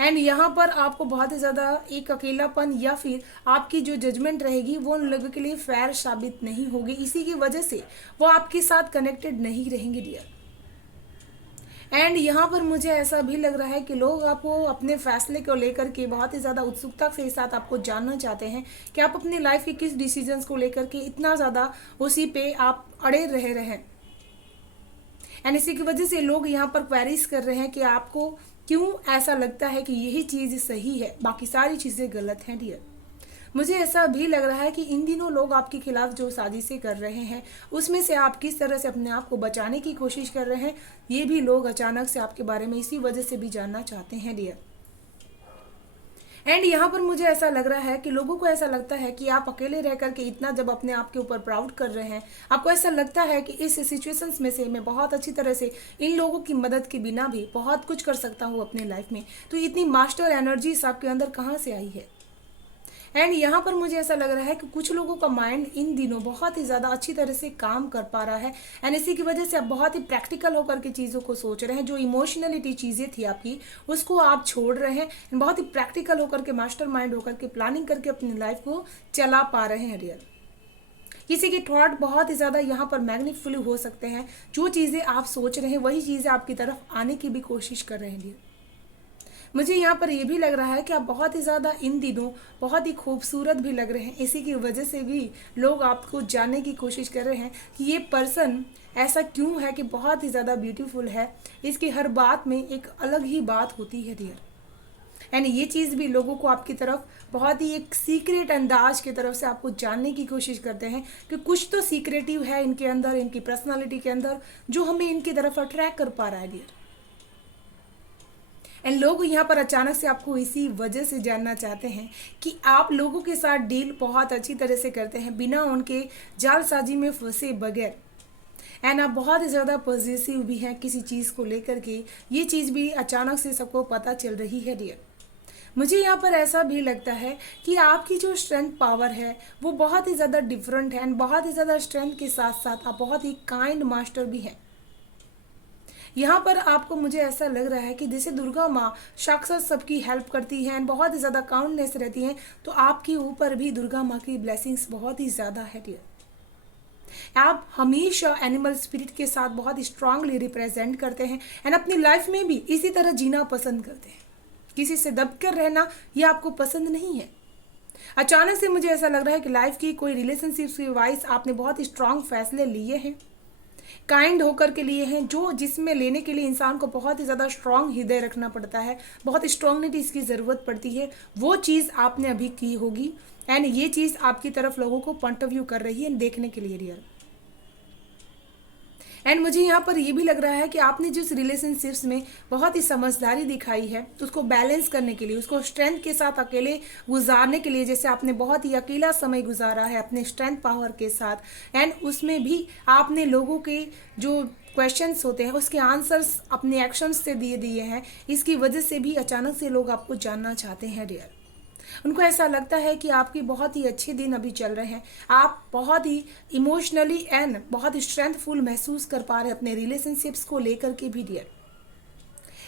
एंड यहाँ पर आपको बहुत ही ज़्यादा एक अकेलापन या फिर आपकी जो जजमेंट रहेगी वो उन लोगों के लिए फेयर साबित नहीं होगी। इसी की वजह से वो आपके साथ कनेक्टेड नहीं रहेंगे डियर। एंड यहाँ पर मुझे ऐसा भी लग रहा है कि लोग आपको अपने फैसले को लेकर के बहुत ही ज़्यादा उत्सुकता के साथ आपको जानना चाहते हैं कि आप अपनी लाइफ के किस डिसीजंस को लेकर के इतना ज़्यादा उसी पे आप अड़े रह रहे हैं। एंड इसी की वजह से लोग यहाँ पर क्वेरीज कर रहे हैं कि आपको क्यों ऐसा लगता है कि यही चीज़ सही है, बाकी सारी चीज़ें गलत हैं डियर। मुझे ऐसा भी लग रहा है कि इन दिनों लोग आपके खिलाफ जो साजिशें कर रहे हैं उसमें से आप किस तरह से अपने आप को बचाने की कोशिश कर रहे हैं, ये भी लोग अचानक से आपके बारे में इसी वजह से भी जानना चाहते हैं डियर। एंड यहाँ पर मुझे ऐसा लग रहा है कि लोगों को ऐसा लगता है कि आप अकेले रह करके इतना जब अपने आप के ऊपर प्राउड कर रहे हैं, आपको ऐसा लगता है कि इस सिचुएशंस में से मैं बहुत अच्छी तरह से इन लोगों की मदद के बिना भी बहुत कुछ कर सकता हूँ अपने लाइफ में। तो इतनी मास्टर एनर्जीज आपके अंदर कहाँ से आई है? एंड यहाँ पर मुझे ऐसा लग रहा है कि कुछ लोगों का माइंड इन दिनों बहुत ही ज़्यादा अच्छी तरह से काम कर पा रहा है एंड इसी की वजह से आप बहुत ही प्रैक्टिकल होकर के चीज़ों को सोच रहे हैं। जो इमोशनलिटी चीज़ें थी आपकी उसको आप छोड़ रहे हैं एंड बहुत ही प्रैक्टिकल होकर के मास्टर माइंड होकर के प्लानिंग करके अपनी लाइफ को चला पा रहे हैं डियर। किसी के थॉट बहुत ही ज़्यादा यहाँ पर मैग्निफुल हो सकते हैं। जो चीज़ें आप सोच रहे हैं वही चीज़ें आपकी तरफ आने की भी कोशिश कर रहे हैं डियर। मुझे यहाँ पर ये भी लग रहा है कि आप बहुत ही ज़्यादा इन दिनों बहुत ही खूबसूरत भी लग रहे हैं। इसी की वजह से भी लोग आपको जानने की कोशिश कर रहे हैं कि ये पर्सन ऐसा क्यों है कि बहुत ही ज़्यादा ब्यूटीफुल है। इसकी हर बात में एक अलग ही बात होती है डियर। एंड ये चीज़ भी लोगों को आपकी तरफ बहुत ही एक सीक्रेट अंदाज की तरफ से आपको जानने की कोशिश करते हैं कि कुछ तो सीक्रेटिव है इनके अंदर, इनकी पर्सनालिटी के अंदर, जो हमें इनकी तरफ अट्रैक्ट कर पा रहा है डियर। एंड लोग यहाँ पर अचानक से आपको इसी वजह से जानना चाहते हैं कि आप लोगों के साथ डील बहुत अच्छी तरह से करते हैं बिना उनके जालसाजी में फंसे बगैर। एंड आप बहुत ही ज़्यादा पॉजिटिव भी हैं किसी चीज़ को लेकर के। ये चीज़ भी अचानक से सबको पता चल रही है डियर। मुझे यहाँ पर ऐसा भी लगता है कि आपकी जो स्ट्रेंथ पावर है वो बहुत ही ज़्यादा डिफरेंट है एंड बहुत ही ज़्यादा स्ट्रेंथ के साथ साथ आप बहुत ही काइंड मास्टर भी हैं। यहाँ पर आपको मुझे ऐसा लग रहा है कि जैसे दुर्गा माँ साक्षात सबकी हेल्प करती हैं एंड बहुत ही ज़्यादा काउंटनेस रहती हैं, तो आपके ऊपर भी दुर्गा माँ की ब्लेसिंग्स बहुत ही ज़्यादा है डियर। आप हमेशा एनिमल स्पिरिट के साथ बहुत स्ट्रांगली रिप्रेजेंट करते हैं एंड अपनी लाइफ में भी इसी तरह जीना पसंद करते हैं। किसी से दबकर रहना ये आपको पसंद नहीं है। अचानक से मुझे ऐसा लग रहा है कि लाइफ की कोई रिलेशनशिप के वाइज आपने बहुत स्ट्रांग फैसले लिए हैं, काइंड होकर के लिए हैं, जो जिसमें लेने के लिए इंसान को बहुत ही ज़्यादा स्ट्रांग हृदय रखना पड़ता है, बहुत स्ट्रांगनिटी इसकी ज़रूरत पड़ती है। वो चीज़ आपने अभी की होगी एंड ये चीज़ आपकी तरफ लोगों को पॉइंट ऑफ व्यू कर रही है देखने के लिए रियल। एंड मुझे यहाँ पर ये भी लग रहा है कि आपने जिस रिलेशनशिप्स में बहुत ही समझदारी दिखाई है उसको बैलेंस करने के लिए, उसको स्ट्रेंथ के साथ अकेले गुजारने के लिए, जैसे आपने बहुत ही अकेला समय गुजारा है अपने स्ट्रेंथ पावर के साथ एंड उसमें भी आपने लोगों के जो क्वेश्चंस होते हैं उसके आंसर्स अपने एक्शंस से दिए हैं। इसकी वजह से भी अचानक से लोग आपको जानना चाहते हैं डियर। उनको ऐसा लगता है कि आपके बहुत ही अच्छे दिन अभी चल रहे हैं, आप बहुत ही इमोशनली एंड बहुत ही स्ट्रेंथफुल महसूस कर पा रहे हैं अपने रिलेशनशिप्स को लेकर के भी डियर।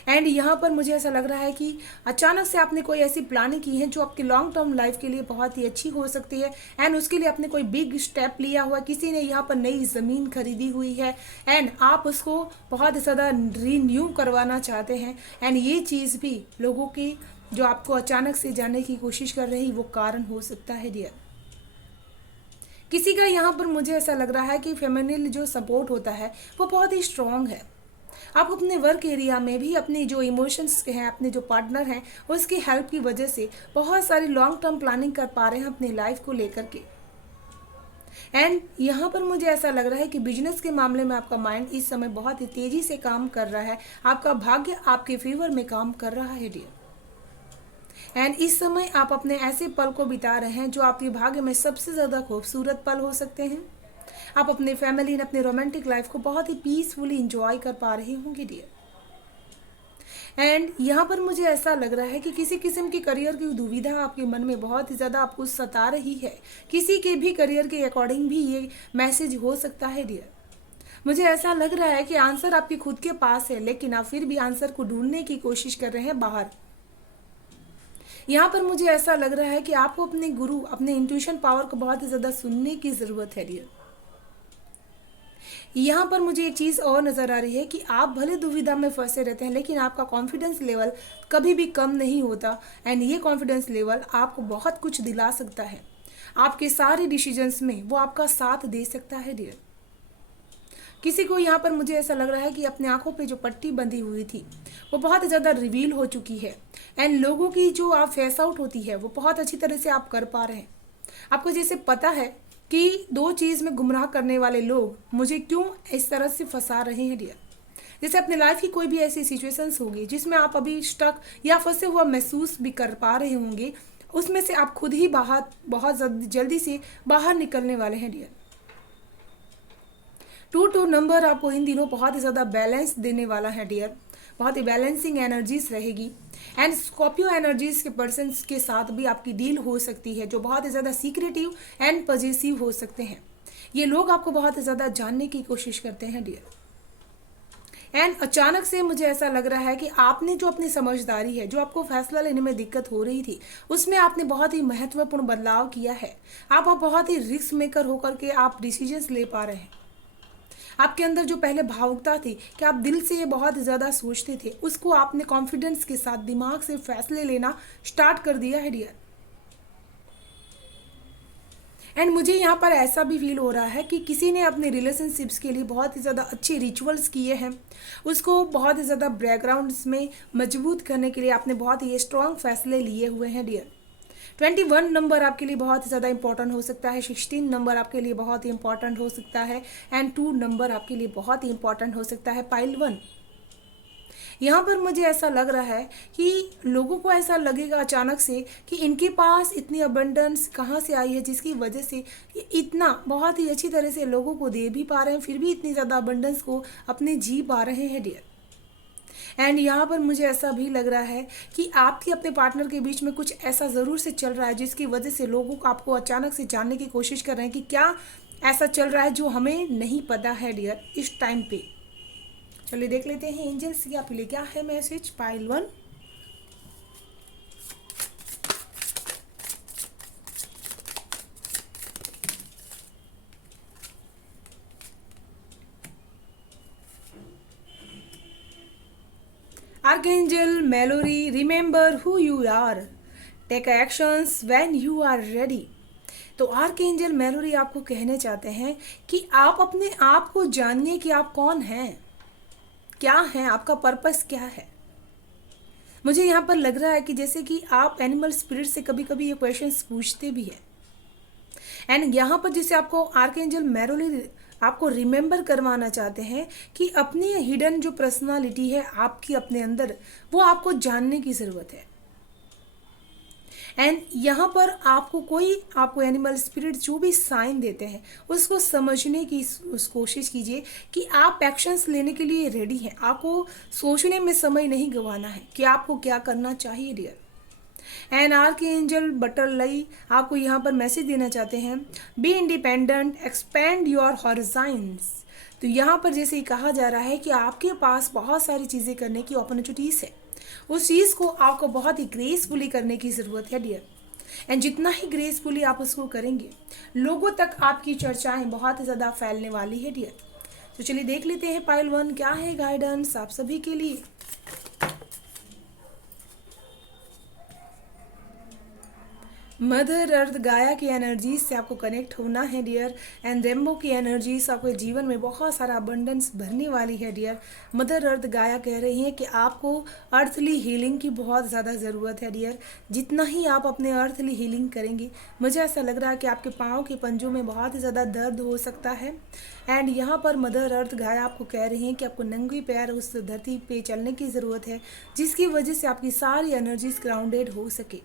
एंड यहाँ पर मुझे ऐसा लग रहा है कि अचानक से आपने कोई ऐसी प्लानिंग की है जो आपकी लॉन्ग टर्म लाइफ के लिए बहुत ही अच्छी हो सकती है एंड उसके लिए आपने कोई बिग स्टेप लिया हुआ, किसी ने यहाँ पर नई ज़मीन खरीदी हुई है एंड आप उसको बहुत ही ज़्यादा रीन्यू करवाना चाहते हैं एंड ये चीज़ भी लोगों की जो आपको अचानक से जानने की कोशिश कर रही वो कारण हो सकता है डियर। किसी का यहाँ पर मुझे ऐसा लग रहा है कि फेमिनिन जो सपोर्ट होता है वो बहुत ही स्ट्रांग है। आप अपने वर्क एरिया में भी अपने जो इमोशंस के हैं, अपने जो पार्टनर हैं, उसकी हेल्प की वजह से बहुत सारी लॉन्ग टर्म प्लानिंग कर पा रहे हैं अपनी लाइफ को लेकर के। एंड यहाँ पर मुझे ऐसा लग रहा है कि बिजनेस के मामले में आपका माइंड इस समय बहुत ही तेज़ी से काम कर रहा है, आपका भाग्य आपके फेवर में काम कर रहा है डियर। एंड इस समय आप अपने ऐसे पल को बिता रहे हैं जो आपके भाग्य में सबसे ज़्यादा खूबसूरत पल हो सकते हैं। आप अपने फैमिली एंड अपने रोमांटिक लाइफ को बहुत ही पीसफुली इंजॉय कर पा रहे होंगे डियर। एंड यहाँ पर मुझे ऐसा लग रहा है कि किसी किस्म की करियर की दुविधा आपके मन में बहुत ही ज़्यादा आपको सता रही है। किसी के भी करियर के अकॉर्डिंग भी ये मैसेज हो सकता है डियर। मुझे ऐसा लग रहा है कि आंसर आपके खुद के पास है लेकिन आप फिर भी आंसर को ढूंढने की कोशिश कर रहे हैं बाहर। यहाँ पर मुझे ऐसा लग रहा है कि आपको अपने गुरु, अपने इंट्यूशन पावर को बहुत ही ज़्यादा सुनने की ज़रूरत है डियर। यहाँ पर मुझे एक चीज़ और नज़र आ रही है कि आप भले दुविधा में फंसे रहते हैं लेकिन आपका कॉन्फिडेंस लेवल कभी भी कम नहीं होता एंड ये कॉन्फिडेंस लेवल आपको बहुत कुछ दिला सकता है। आपके सारे डिसीजंस में वो आपका साथ दे सकता है डियर। किसी को यहाँ पर मुझे ऐसा लग रहा है कि अपने आंखों पे जो पट्टी बंधी हुई थी वो बहुत ज़्यादा रिवील हो चुकी है एंड लोगों की जो आप फेस आउट होती है वो बहुत अच्छी तरह से आप कर पा रहे हैं। आपको जैसे पता है कि दो चीज़ में गुमराह करने वाले लोग मुझे क्यों इस तरह से फंसा रहे हैं डियर। जैसे अपनी लाइफ की कोई भी ऐसी सिचुएशंस होगी जिसमें आप अभी स्टक या फंसे हुआ महसूस भी कर पा रहे होंगे, उसमें से आप खुद ही बाहर बहुत जल्दी से बाहर निकलने वाले हैं डियर। 2 नंबर आपको इन दिनों बहुत ही ज़्यादा बैलेंस देने वाला है डियर। बहुत ही बैलेंसिंग एनर्जीज रहेगी। एंड स्कॉर्पियो एनर्जीज के पर्सन्स के साथ भी आपकी डील हो सकती है जो बहुत ही ज़्यादा सीक्रेटिव एंड पॉजिटिव हो सकते हैं। ये लोग आपको बहुत ही ज़्यादा जानने की कोशिश करते हैं डियर। एंड अचानक से मुझे ऐसा लग रहा है कि आपने जो अपनी समझदारी है, जो आपको फैसला लेने में दिक्कत हो रही थी, उसमें आपने बहुत ही महत्वपूर्ण बदलाव किया है। आप बहुत ही रिस्क मेकर होकर के आप डिसीजंस ले पा रहे हैं। आपके अंदर जो पहले भावुकता थी कि आप दिल से ये बहुत ज़्यादा सोचते थे, उसको आपने कॉन्फिडेंस के साथ दिमाग से फैसले लेना स्टार्ट कर दिया है डियर। एंड मुझे यहाँ पर ऐसा भी फील हो रहा है कि किसी ने अपने रिलेशनशिप्स के लिए बहुत ही ज़्यादा अच्छे रिचुअल्स किए हैं, उसको बहुत ही ज़्यादा बैकग्राउंड्स में मजबूत करने के लिए आपने बहुत ही स्ट्रॉन्ग फैसले लिए हुए हैं डियर। 21 नंबर आपके लिए बहुत ही ज़्यादा इंपॉर्टेंट हो सकता है, 16 नंबर आपके लिए बहुत ही इंपॉर्टेंट हो सकता है, एंड 2 नंबर आपके लिए बहुत ही इंपॉर्टेंट हो सकता है पाइल 1। यहाँ पर मुझे ऐसा लग रहा है कि लोगों को ऐसा लगेगा अचानक से कि इनके पास इतनी अबंडेंस कहाँ से आई है, जिसकी वजह से ये इतना बहुत ही अच्छी तरह से लोगों को दे भी पा रहे हैं, फिर भी इतनी ज़्यादा अबंडेंस को अपने जी पा रहे हैं डियर। एंड यहाँ पर मुझे ऐसा भी लग रहा है कि आपके अपने पार्टनर के बीच में कुछ ऐसा ज़रूर से चल रहा है जिसकी वजह से लोगों को आपको अचानक से जानने की कोशिश कर रहे हैं कि क्या ऐसा चल रहा है जो हमें नहीं पता है डियर इस टाइम पे। चलिए देख लेते हैं एंजल्स की आपके लिए क्या है message pile 1। Archangel Mallory, remember who you are, take actions when you are ready. तो आर्कएंजल मेलोरी आपको कहने चाहते हैं कि आप अपने आप को जानिए कि आप कौन हैं, क्या है, आपका पर्पस क्या है। मुझे यहाँ पर लग रहा है कि जैसे कि आप एनिमल स्पिरिट से कभी कभी ये क्वेश्चंस पूछते भी हैं। एंड यहाँ पर जैसे आपको आर्कएंजल मेलोरी आपको रिमेंबर करवाना चाहते हैं कि अपनी हिडन जो पर्सनालिटी है आपकी अपने अंदर, वो आपको जानने की ज़रूरत है। एंड यहाँ पर आपको एनिमल स्पिरिट जो भी साइन देते हैं उसको समझने की उस कोशिश कीजिए कि आप एक्शंस लेने के लिए रेडी हैं। आपको सोचने में समय नहीं गंवाना है कि आपको क्या करना चाहिए डियर। एंड आर्कएंजल बटरफ्लाई आपको यहाँ पर मैसेज देना चाहते हैं, बी इंडिपेंडेंट, एक्सपेंड योर हॉरिज़ॉन्स। तो यहाँ पर जैसे ही कहा जा रहा है कि आपके पास बहुत सारी चीज़ें करने की अपॉर्चुनिटीज़ है, उस चीज़ को आपको बहुत ही ग्रेसफुली करने की ज़रूरत है डियर। एंड जितना ही ग्रेसफुली आप उसको करेंगे, लोगों तक आपकी चर्चाएं बहुत ज़्यादा फैलने वाली है डियर। तो चलिए देख लेते हैं पाइल 1 क्या है गाइडेंस आप सभी के लिए। मदर अर्थ गाया की एनर्जीज से आपको कनेक्ट होना है डियर। एंड रेम्बो की एनर्जीज आपके जीवन में बहुत सारा अबंडेंस भरने वाली है डियर। मदर अर्थ गाया कह रही हैं कि आपको अर्थली हीलिंग की बहुत ज़्यादा ज़रूरत है डियर। जितना ही आप अपने अर्थली हीलिंग करेंगे, मुझे ऐसा लग रहा है कि आपके पाँव के पंजों में बहुत ही ज़्यादा दर्द हो सकता है। एंड यहाँ पर मदर अर्थ गाया आपको कह रही हैं कि आपको नंगे पैर उस धरती पे चलने की ज़रूरत है, जिसकी वजह से आपकी सारी एनर्जीज ग्राउंडेड हो सके।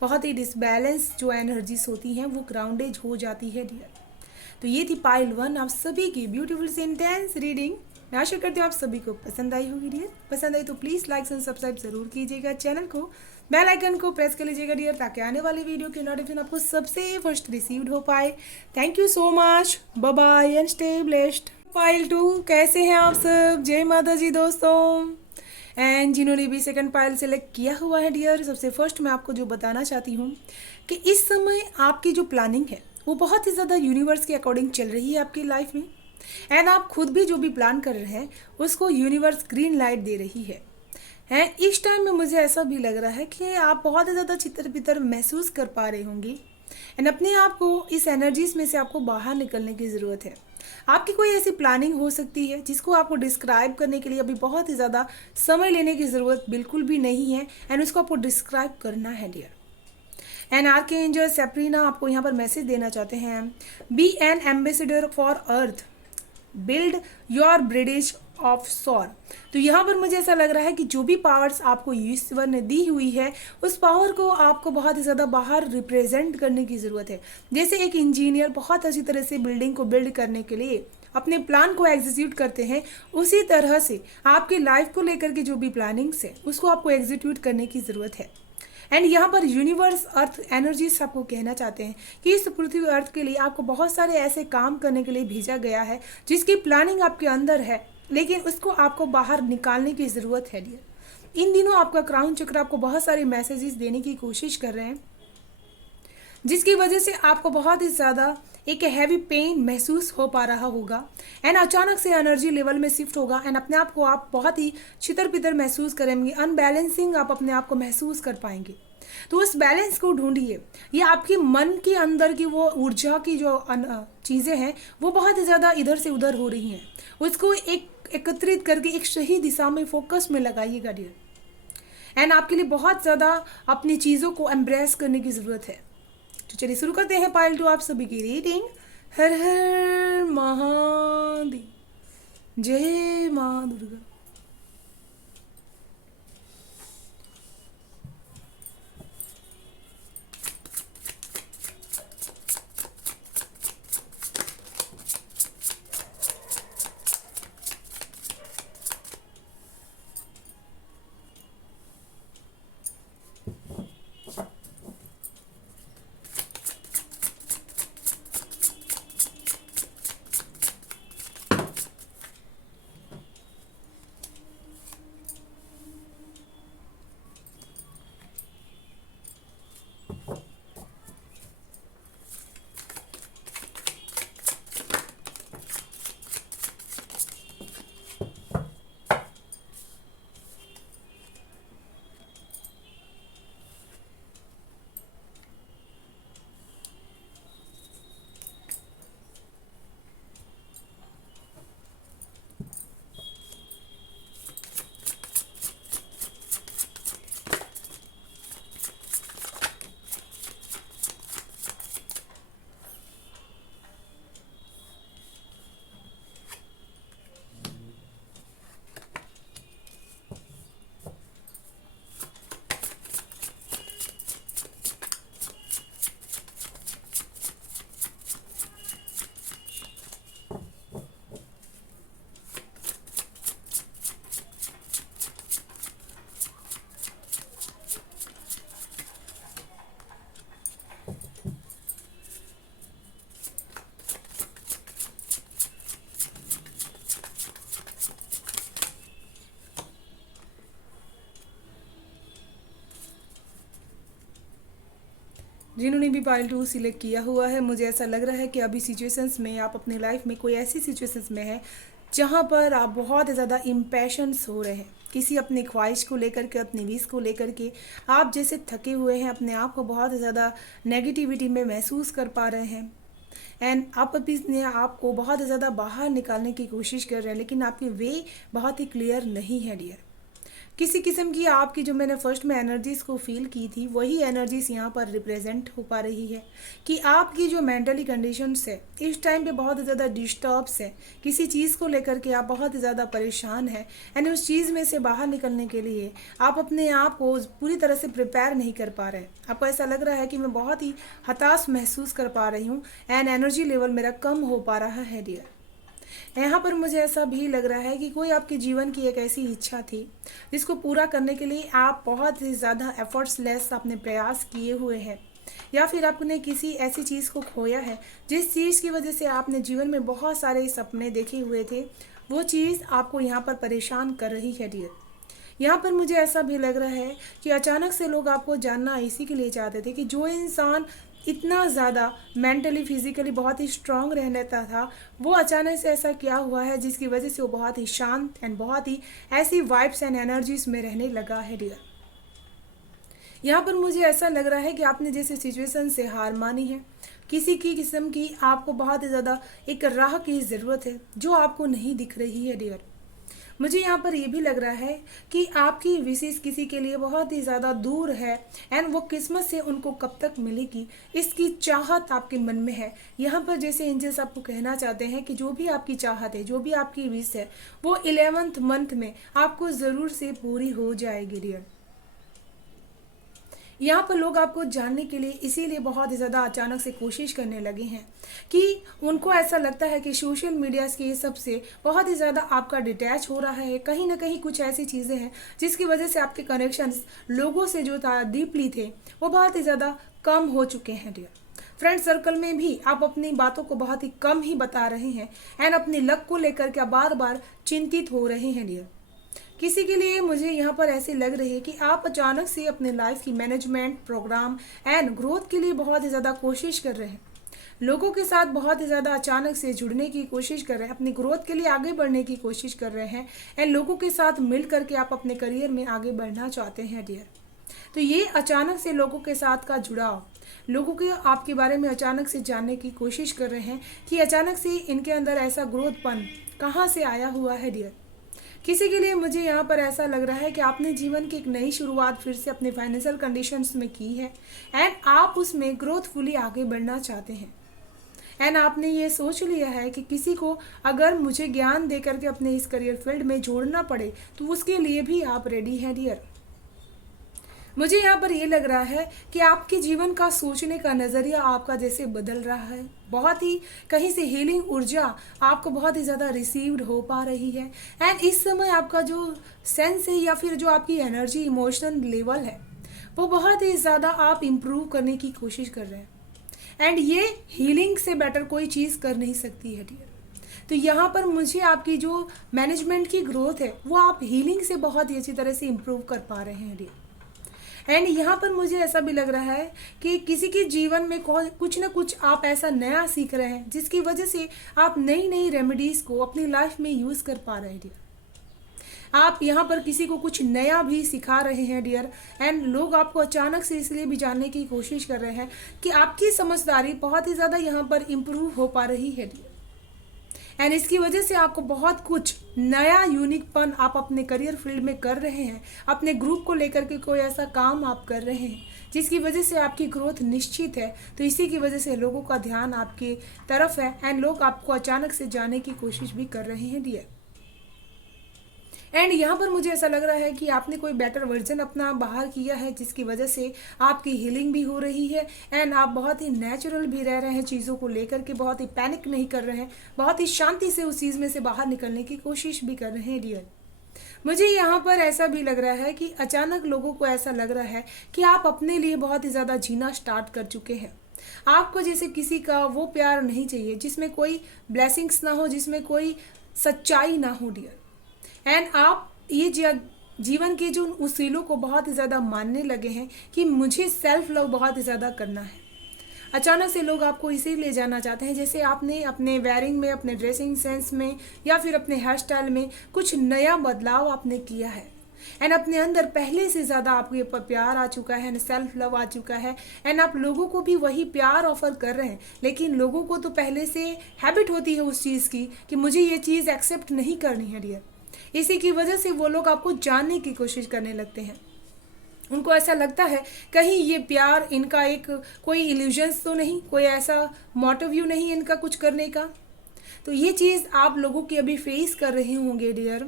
बहुत ही डिसबैलेंस जो एनर्जीज होती हैं वो ग्राउंडेज हो जाती है डियर। तो ये थी पाइल 1 आप सभी की ब्यूटीफुल से इंटेंस रीडिंग। मैं आशा करती हूँ आप सभी को पसंद आई होगी डियर। पसंद आई तो प्लीज़ लाइक एंड सब्सक्राइब जरूर कीजिएगा चैनल को, बेल आइकन को प्रेस कर लीजिएगा डियर, ताकि आने वाली वीडियो की नोटिफिकेशन आपको सबसे फर्स्ट रिसीव्ड हो पाए। Thank you so much, bye bye and stay blessed. Pile 2 कैसे हैं आप सब? जय माता जी दोस्तों। एंड जिन्होंने भी सेकंड पाइल सेलेक्ट किया हुआ है डियर, सबसे फर्स्ट मैं आपको जो बताना चाहती हूँ कि इस समय आपकी जो प्लानिंग है वो बहुत ही ज़्यादा यूनिवर्स के अकॉर्डिंग चल रही है आपकी लाइफ में। एंड आप खुद भी जो भी प्लान कर रहे हैं उसको यूनिवर्स ग्रीन लाइट दे रही है। एंड इस टाइम में मुझे ऐसा भी लग रहा है कि आप बहुत ही ज़्यादा चितर बितर महसूस कर पा रहे होंगे। एंड अपने आप को इस एनर्जीज में से आपको बाहर निकलने की ज़रूरत है। आपकी कोई ऐसी प्लानिंग हो सकती है जिसको आपको डिस्क्राइब करने के लिए अभी बहुत ही ज़्यादा समय लेने की ज़रूरत बिल्कुल भी नहीं है। एंड उसको आपको डिस्क्राइब करना है डियर। एंड आर्कएंजल सेप्रीना आपको यहाँ पर मैसेज देना चाहते हैं, be an ambassador for earth. Build your bridge of soul. तो यहाँ पर मुझे ऐसा लग रहा है कि जो भी पावर्स आपको ईश्वर ने दी हुई है उस पावर को आपको बहुत ही ज़्यादा बाहर रिप्रेजेंट करने की ज़रूरत है। जैसे एक इंजीनियर बहुत अच्छी तरह से बिल्डिंग को बिल्ड करने के लिए अपने प्लान को एग्जीक्यूट करते हैं, उसी तरह से आपकी लाइफ को लेकर के जो भी प्लानिंग्स है उसको आपको एग्जीक्यूट करने की ज़रूरत है। एंड यहाँ पर यूनिवर्स अर्थ एनर्जीज आपको कहना चाहते हैं कि इस पृथ्वी अर्थ के लिए आपको बहुत सारे ऐसे काम करने के लिए भेजा गया है जिसकी प्लानिंग आपके अंदर है, लेकिन उसको आपको बाहर निकालने की ज़रूरत है डियर। इन दिनों आपका क्राउन चक्र आपको बहुत सारे मैसेजेस देने की कोशिश कर रहे हैं, जिसकी वजह से आपको बहुत ही ज़्यादा एक हैवी पेन महसूस हो पा रहा होगा। एंड अचानक से एनर्जी लेवल में शिफ्ट होगा एंड अपने आप को आप बहुत ही छितर पितर महसूस करेंगे, अनबैलेंसिंग आप अपने आप को महसूस कर पाएंगे। तो उस बैलेंस को ढूंढिए। ये आपके मन के अंदर की वो ऊर्जा की जो चीज़ें हैं वो बहुत ही ज़्यादा इधर से उधर हो रही हैं, उसको एकत्रित करके एक सही दिशा में फोकस में लगाइएगा डियर। एंड आपके लिए बहुत ज़्यादा अपनी चीज़ों को एम्ब्रेस करने की ज़रूरत है। तो चलिए शुरू करते हैं पाइल 2 आप सभी की रीडिंग। हर हर महादेव, जय माँ दुर्गा। जिन्होंने भी पाइल 2 सिलेक्ट किया हुआ है, मुझे ऐसा लग रहा है कि अभी सिचुएशंस में आप अपनी लाइफ में कोई ऐसी सिचुएशंस में है जहाँ पर आप बहुत ज़्यादा इम्पैशंस हो रहे हैं किसी अपनी ख्वाहिश को लेकर के, अपनी विश को लेकर के। आप जैसे थके हुए हैं, अपने आप को बहुत ज़्यादा नेगेटिविटी में महसूस कर पा रहे हैं एंड आप अपने आप को बहुत ज़्यादा बाहर निकालने की कोशिश कर रहे हैं, लेकिन आपकी वे बहुत ही क्लियर नहीं है डियर। किसी किस्म की आपकी जो मैंने फर्स्ट में एनर्जीज़ को फील की थी वही एनर्जीज़ यहाँ पर रिप्रेजेंट हो पा रही है कि आपकी जो मेंटली कंडीशंस है इस टाइम पे बहुत ज़्यादा डिस्टर्ब्स है, किसी चीज़ को लेकर के आप बहुत ज़्यादा परेशान हैं एंड उस चीज़ में से बाहर निकलने के लिए आप अपने आप को पूरी तरह से प्रिपेयर नहीं कर पा रहे हैं। आपको ऐसा लग रहा है कि मैं बहुत ही हताश महसूस कर पा रही हूँ एंड एनर्जी लेवल मेरा कम हो पा रहा है डियर। यहाँ पर मुझे ऐसा भी लग रहा है कि कोई आपके जीवन की एक ऐसी इच्छा थी जिसको पूरा करने के लिए आप बहुत ही ज़्यादा एफर्ट्सलेस आपने प्रयास किए हुए हैं, या फिर आपने किसी ऐसी चीज़ को खोया है जिस चीज़ की वजह से आपने जीवन में बहुत सारे सपने देखे हुए थे, वो चीज़ आपको यहाँ पर परेशान कर रही है डियर। यहाँ पर मुझे ऐसा भी लग रहा है कि अचानक से लोग आपको जानना इसी के लिए चाहते थे कि जो इंसान इतना ज़्यादा मेंटली फिजिकली बहुत ही स्ट्रांग रहता था वो अचानक से ऐसा क्या हुआ है जिसकी वजह से वो बहुत ही शांत एंड बहुत ही ऐसी वाइब्स एंड एनर्जीज में रहने लगा है डियर। यहाँ पर मुझे ऐसा लग रहा है कि आपने जैसे सिचुएशन से हार मानी है, किसी की किस्म की आपको बहुत ही ज़्यादा एक राह की ज़रूरत है जो आपको नहीं दिख रही है डियर। मुझे यहाँ पर ये भी लग रहा है कि आपकी विशेष किसी के लिए बहुत ही ज़्यादा दूर है एंड वो किस्मत से उनको कब तक मिलेगी इसकी चाहत आपके मन में है। यहाँ पर जैसे एंजल्स आपको कहना चाहते हैं कि जो भी आपकी चाहत है, जो भी आपकी विश है, वो 11th मंथ में आपको ज़रूर से पूरी हो जाएगी डियर। यहाँ पर लोग आपको जानने के लिए इसीलिए बहुत ही ज़्यादा अचानक से कोशिश करने लगे हैं कि उनको ऐसा लगता है कि सोशल मीडिया के ये सब से बहुत ही ज़्यादा आपका डिटैच हो रहा है। कहीं ना कहीं कुछ ऐसी चीज़ें हैं जिसकी वजह से आपके कनेक्शंस लोगों से जो था डीपली थे वो बहुत ही ज़्यादा कम हो चुके हैं डियर। फ्रेंड सर्कल में भी आप अपनी बातों को बहुत ही कम ही बता रहे हैं एंड अपनी लक को लेकर के बार बार चिंतित हो रहे हैं डियर। किसी के लिए मुझे यहाँ पर ऐसे लग रही है कि आप अचानक से अपने लाइफ की मैनेजमेंट प्रोग्राम एंड ग्रोथ के लिए बहुत ही ज़्यादा कोशिश कर रहे हैं। लोगों के साथ बहुत ही ज़्यादा अचानक से जुड़ने की कोशिश कर रहे हैं, अपनी ग्रोथ के लिए आगे बढ़ने की कोशिश कर रहे हैं एंड लोगों के साथ मिल करके आप अपने करियर में आगे बढ़ना चाहते हैं डियर। तो ये अचानक से लोगों के साथ का जुड़ाव, लोगों के आपके बारे में अचानक से जानने की कोशिश कर रहे हैं कि अचानक से इनके अंदर ऐसा ग्रोथपन कहाँ से आया हुआ है डियर। किसी के लिए मुझे यहाँ पर ऐसा लग रहा है कि आपने जीवन की एक नई शुरुआत फिर से अपने फाइनेंशियल कंडीशंस में की है एंड आप उसमें ग्रोथफुली आगे बढ़ना चाहते हैं एंड आपने ये सोच लिया है कि किसी को अगर मुझे ज्ञान दे करके अपने इस करियर फील्ड में जोड़ना पड़े तो उसके लिए भी आप रेडी हैं डियर। मुझे यहाँ पर ये लग रहा है कि आपके जीवन का सोचने का नज़रिया आपका जैसे बदल रहा है। बहुत ही कहीं से हीलिंग ऊर्जा आपको बहुत ही ज़्यादा रिसीव्ड हो पा रही है एंड इस समय आपका जो सेंस है या फिर जो आपकी एनर्जी इमोशनल लेवल है वो बहुत ही ज़्यादा आप इम्प्रूव करने की कोशिश कर रहे हैं एंड ये हीलिंग से बेटर कोई चीज़ कर नहीं सकती है डियर। तो यहाँ पर मुझे आपकी जो मैनेजमेंट की ग्रोथ है वो आप हीलिंग से बहुत ही अच्छी तरह से इम्प्रूव कर पा रहे हैं डियर। एंड यहाँ पर मुझे ऐसा भी लग रहा है कि किसी के जीवन में कुछ ना कुछ आप ऐसा नया सीख रहे हैं जिसकी वजह से आप नई नई रेमेडीज़ को अपनी लाइफ में यूज़ कर पा रहे हैं डियर। आप यहाँ पर किसी को कुछ नया भी सिखा रहे हैं डियर एंड लोग आपको अचानक से इसलिए भी जानने की कोशिश कर रहे हैं कि आपकी समझदारी बहुत ही ज़्यादा यहाँ पर इम्प्रूव हो पा रही है डियर एंड इसकी वजह से आपको बहुत कुछ नया यूनिकपन आप अपने करियर फील्ड में कर रहे हैं। अपने ग्रुप को लेकर के कोई ऐसा काम आप कर रहे हैं जिसकी वजह से आपकी ग्रोथ निश्चित है। तो इसी की वजह से लोगों का ध्यान आपके तरफ है एंड लोग आपको अचानक से जाने की कोशिश भी कर रहे हैं डियर। एंड यहाँ पर मुझे ऐसा लग रहा है कि आपने कोई बेटर वर्जन अपना बाहर किया है जिसकी वजह से आपकी हीलिंग भी हो रही है एंड आप बहुत ही नेचुरल भी रह रहे हैं, चीज़ों को लेकर के बहुत ही पैनिक नहीं कर रहे हैं, बहुत ही शांति से उस चीज़ में से बाहर निकलने की कोशिश भी कर रहे हैं डियर। मुझे यहाँ पर ऐसा भी लग रहा है कि अचानक लोगों को ऐसा लग रहा है कि आप अपने लिए बहुत ही ज़्यादा जीना स्टार्ट कर चुके हैं। आपको जैसे किसी का वो प्यार नहीं चाहिए जिसमें कोई ब्लेसिंग्स ना हो, जिसमें कोई सच्चाई ना हो डियर एंड आप ये जीवन के जो उसूलों को बहुत ही ज़्यादा मानने लगे हैं कि मुझे सेल्फ लव बहुत ही ज़्यादा करना है। अचानक से लोग आपको इसीलिए जानना चाहते हैं जैसे आपने अपने वेयरिंग में, अपने ड्रेसिंग सेंस में या फिर अपने हेयर स्टाइल में कुछ नया बदलाव आपने किया है एंड अपने अंदर पहले से ज़्यादा आपको प्यार आ चुका है, सेल्फ लव आ चुका है एंड आप लोगों को भी वही प्यार ऑफर कर रहे हैं। लेकिन लोगों को तो पहले से हैबिट होती है उस चीज़ की कि मुझे ये चीज़ एक्सेप्ट नहीं करनी है डियर। इसी की वजह से वो लोग आपको जानने की कोशिश करने लगते हैं। उनको ऐसा लगता है कहीं ये प्यार इनका एक कोई इल्यूजन्स तो नहीं, कोई ऐसा मोटिव व्यू नहीं इनका कुछ करने का। तो ये चीज़ आप लोगों की अभी फेस कर रहे होंगे डियर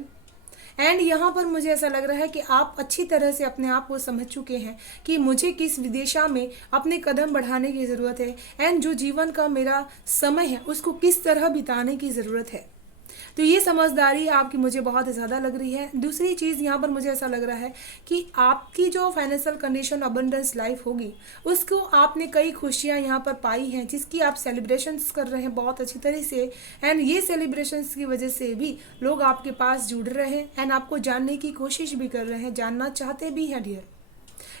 एंड यहाँ पर मुझे ऐसा लग रहा है कि आप अच्छी तरह से अपने आप को समझ चुके हैं कि मुझे किस दिशा में अपने कदम बढ़ाने की ज़रूरत है एंड जो जीवन का मेरा समय है उसको किस तरह बिताने की ज़रूरत है। तो ये समझदारी आपकी मुझे बहुत ज़्यादा लग रही है। दूसरी चीज़ यहाँ पर मुझे ऐसा लग रहा है कि आपकी जो फाइनेंशियल कंडीशन अबंडेंस लाइफ होगी उसको आपने कई खुशियाँ यहाँ पर पाई हैं जिसकी आप सेलिब्रेशंस कर रहे हैं बहुत अच्छी तरह से एंड ये सेलिब्रेशंस की वजह से भी लोग आपके पास जुड़ रहे हैं एंड आपको जानने की कोशिश भी कर रहे हैं, जानना चाहते भी हैं डियर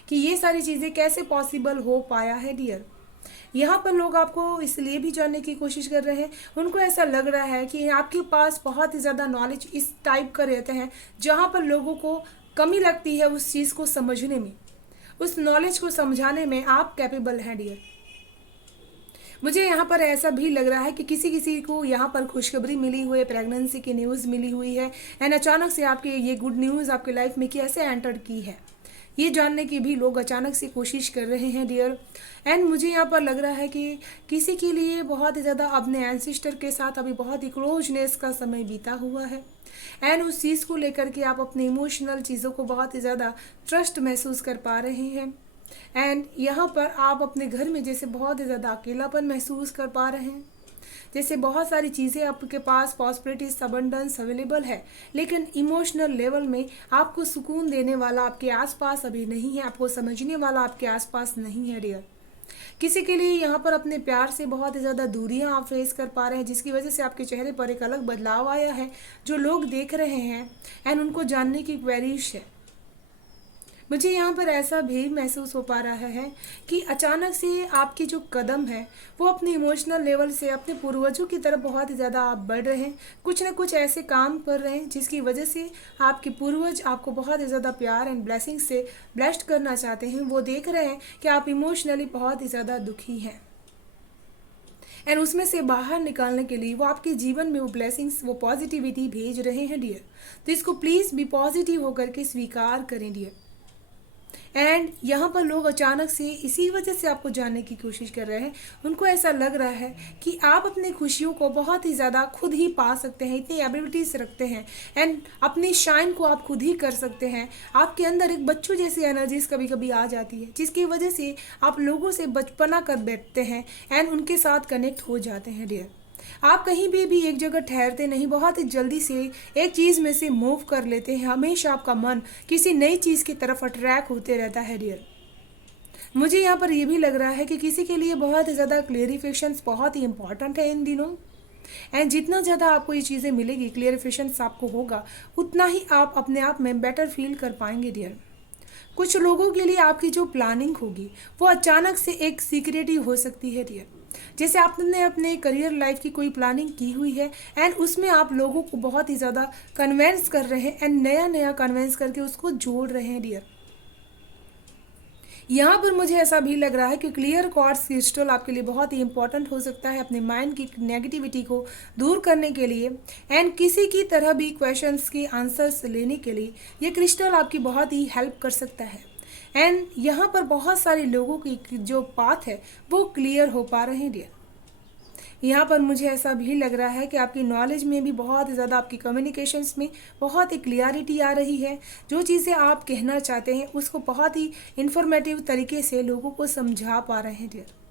कि ये सारी चीज़ें कैसे पॉसिबल हो पाया है डियर। यहाँ पर लोग आपको इसलिए भी जानने की कोशिश कर रहे हैं, उनको ऐसा लग रहा है कि आपके पास बहुत ही ज़्यादा नॉलेज इस टाइप का रहते हैं जहाँ पर लोगों को कमी लगती है उस चीज़ को समझने में, उस नॉलेज को समझाने में आप कैपेबल हैं डियर। मुझे यहाँ पर ऐसा भी लग रहा है कि किसी किसी को यहाँ पर खुशखबरी मिली हुई है, प्रेगनेंसी की न्यूज़ मिली हुई है, एंड अचानक से आपके ये गुड न्यूज़ आपके लाइफ में कैसे एंटर की है ये जानने की भी लोग अचानक से कोशिश कर रहे हैं डियर। एंड मुझे यहाँ पर लग रहा है कि किसी के लिए बहुत ही ज़्यादा अपने एंसिस्टर के साथ अभी बहुत ही क्लोजनेस का समय बीता हुआ है, एंड उस चीज़ को लेकर के आप अपने इमोशनल चीज़ों को बहुत ही ज़्यादा ट्रस्ट महसूस कर पा रहे हैं। एंड यहाँ पर आप अपने घर में जैसे बहुत ही ज़्यादा अकेलापन महसूस कर पा रहे हैं, जैसे बहुत सारी चीज़ें आपके पास पॉसिबिलिटीज अबंडेंस अवेलेबल है, लेकिन इमोशनल लेवल में आपको सुकून देने वाला आपके आसपास अभी नहीं है, आपको समझने वाला आपके आसपास नहीं है डियर। किसी के लिए यहाँ पर अपने प्यार से बहुत ही ज़्यादा दूरियाँ आप फेस कर पा रहे हैं, जिसकी वजह से आपके चेहरे पर एक अलग बदलाव आया है जो लोग देख रहे हैं एंड उनको जानने की ख्वाहिश है। मुझे यहाँ पर ऐसा भी महसूस हो पा रहा है कि अचानक से आपकी जो कदम है वो अपने इमोशनल लेवल से अपने पूर्वजों की तरफ बहुत ही ज़्यादा आप बढ़ रहे हैं, कुछ ना कुछ ऐसे काम कर रहे हैं जिसकी वजह से आपके पूर्वज आपको बहुत ही ज़्यादा प्यार एंड ब्लेसिंग से ब्लेस्ड करना चाहते हैं। वो देख रहे हैं कि आप इमोशनली बहुत ही ज़्यादा दुखी हैं एंड उसमें से बाहर निकालने के लिए वो आपके जीवन में वो ब्लेसिंग्स वो पॉजिटिविटी भेज रहे हैं डियर। तो इसको प्लीज़ भी पॉजिटिव होकर के स्वीकार करें डियर। एंड यहाँ पर लोग अचानक से इसी वजह से आपको जानने की कोशिश कर रहे हैं, उनको ऐसा लग रहा है कि आप अपनी खुशियों को बहुत ही ज़्यादा खुद ही पा सकते हैं, इतनी एबिलिटीज़ रखते हैं एंड अपनी शाइन को आप खुद ही कर सकते हैं। आपके अंदर एक बच्चों जैसी एनर्जीज कभी कभी आ जाती है जिसकी वजह से आप लोगों से बचपना कर बैठते हैं एंड उनके साथ कनेक्ट हो जाते हैं डियर। आप कहीं भी एक जगह ठहरते नहीं, बहुत ही जल्दी से एक चीज़ में से मूव कर लेते हैं, हमेशा आपका मन किसी नई चीज़ की तरफ अट्रैक्ट होते रहता है डियर। मुझे यहाँ पर ये भी लग रहा है कि किसी के लिए बहुत ही ज़्यादा क्लियरिफिकेशंस बहुत ही इंपॉर्टेंट है इन दिनों, एंड जितना ज़्यादा आपको ये चीज़ें मिलेगी, क्लियरिफिकेशंस आपको होगा, उतना ही आप अपने आप में बेटर फील कर पाएंगे डियर। कुछ लोगों के लिए आपकी जो प्लानिंग होगी वो अचानक से एक सीक्रेट ही हो सकती है डियर। जैसे आपने अपने करियर लाइफ की कोई प्लानिंग की हुई है एंड उसमें आप लोगों को बहुत ही ज़्यादा कन्वेंस कर रहे हैं एंड नया नया कन्वेंस करके उसको जोड़ रहे हैं डियर। यहाँ पर मुझे ऐसा भी लग रहा है कि क्लियर क्वार्ट्ज क्रिस्टल आपके लिए बहुत ही इंपॉर्टेंट हो सकता है अपने माइंड की नेगेटिविटी को दूर करने के लिए एंड किसी की तरह भी क्वेश्चंस के आंसर्स लेने के लिए ये क्रिस्टल आपकी बहुत ही हेल्प कर सकता है। एंड यहाँ पर बहुत सारे लोगों की जो पाथ है वो क्लियर हो पा रहे हैं डियर। यहाँ पर मुझे ऐसा भी लग रहा है कि आपकी नॉलेज में भी बहुत ज़्यादा, आपकी कम्युनिकेशंस में बहुत ही क्लियरिटी आ रही है। जो चीज़ें आप कहना चाहते हैं उसको बहुत ही इंफॉर्मेटिव तरीके से लोगों को समझा पा रहे हैं डियर।